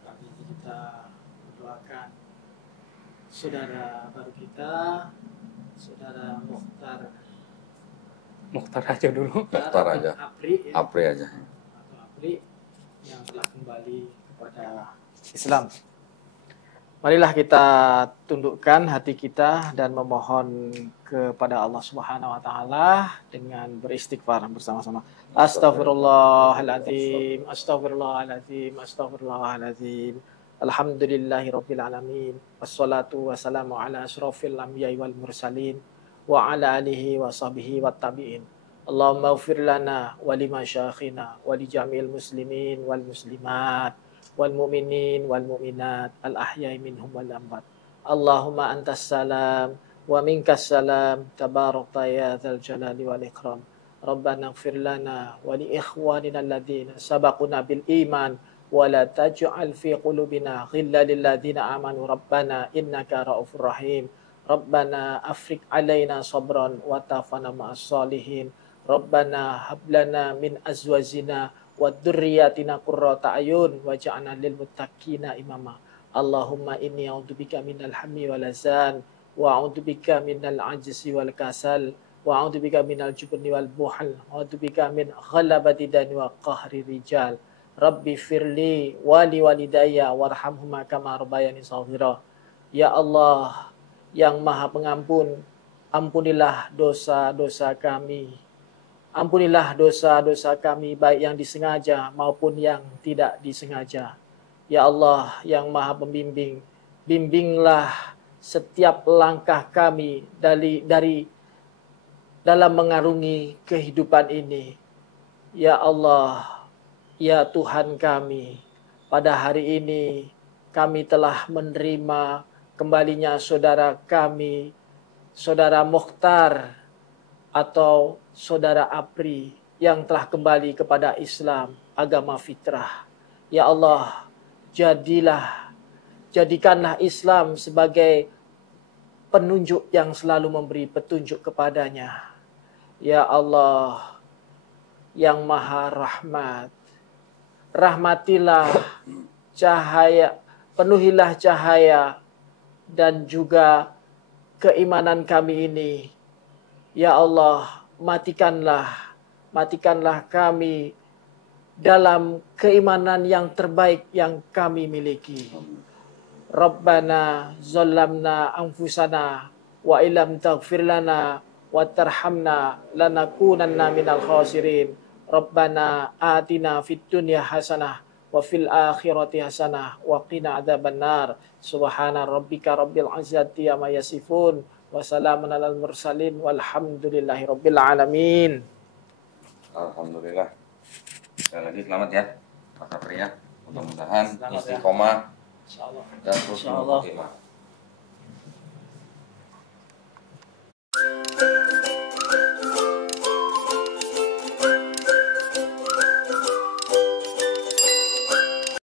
Kali ini kita mendoakan saudara baru kita, saudara Mukhtar aja dulu. Mukhtar aja. Apri, ya. Apri aja. Atau Apri yang telah kembali kepada Islam. Marilah kita tundukkan hati kita dan memohon kepada Allah Subhanahu wa taala dengan beristighfar bersama-sama. Astaghfirullahaladzim, astaghfirullahaladzim, astaghfirullahaladzim. Alhamdulillahirabbil alamin. Wassalatu wassalamu ala asyrofil anbiya'i wal mursalin wa ala alihi wa sahbihi wat tabi'in. Allahumma ighfir lana wa limasyayikhina wa li jami'il muslimin wal muslimat wal mu'minin wal mu'minat al ahya'i minhum wal amwat. Allahumma antas salam wa minkas salam tabarakta ya dzal jalali wal ikram. Rabbana ighfir lana wa li ikhwanina alladhina sabaquna bil iman wa la taj'al fi qulubina ghillan lil ladzina amanu rabbana innaka raufur rahim. Rabbana afriq alaina sabran wa tafana ma'as salihin. Rabbana hab lana min azwajina wa dzurriyyatina qurrata ayun waj'alna lil muttaqina imama. Allahumma inni a'udzubika minal hammi wal hazan wa a'udzubika minal ajzi wal kasal wa a'udzubika minal jubni wal buhl wa a'udzubika min ghalabati dani wa qahri rijal. Rabbi firli wa li walidayya warhamhuma kama rabbayani shaghira. Ya Allah yang Maha Pengampun, ampunilah dosa-dosa kami. Ampunilah dosa-dosa kami baik yang disengaja maupun yang tidak disengaja. Ya Allah yang Maha Pembimbing, bimbinglah setiap langkah kami dari dalam mengarungi kehidupan ini. Ya Allah, ya Tuhan kami, pada hari ini kami telah menerima kembalinya saudara kami, saudara Mukhtar atau saudara Apri yang telah kembali kepada Islam, agama fitrah. Ya Allah, jadikanlah Islam sebagai penunjuk yang selalu memberi petunjuk kepadanya. Ya Allah, yang Maha Rahmat, rahmatilah cahaya, penuhilah cahaya dan juga keimanan kami ini. Ya Allah, matikanlah kami dalam keimanan yang terbaik yang kami miliki. Rabbana zalamna anfusana wa ilam taghfir lana wa tarhamna lanakunanna minal khasirin. Rabbana atina fid dunya hasanah wa fil akhirati hasanah wa qina adzabannar. Subhana rabbika rabbil izzati amma yasifun wa salamun alal mursalin walhamdulillahi rabbil alamin. Alhamdulillah. Sekali lagi selamat ya Mas Sapri ya. Mudah-mudahan istiqomah dan terus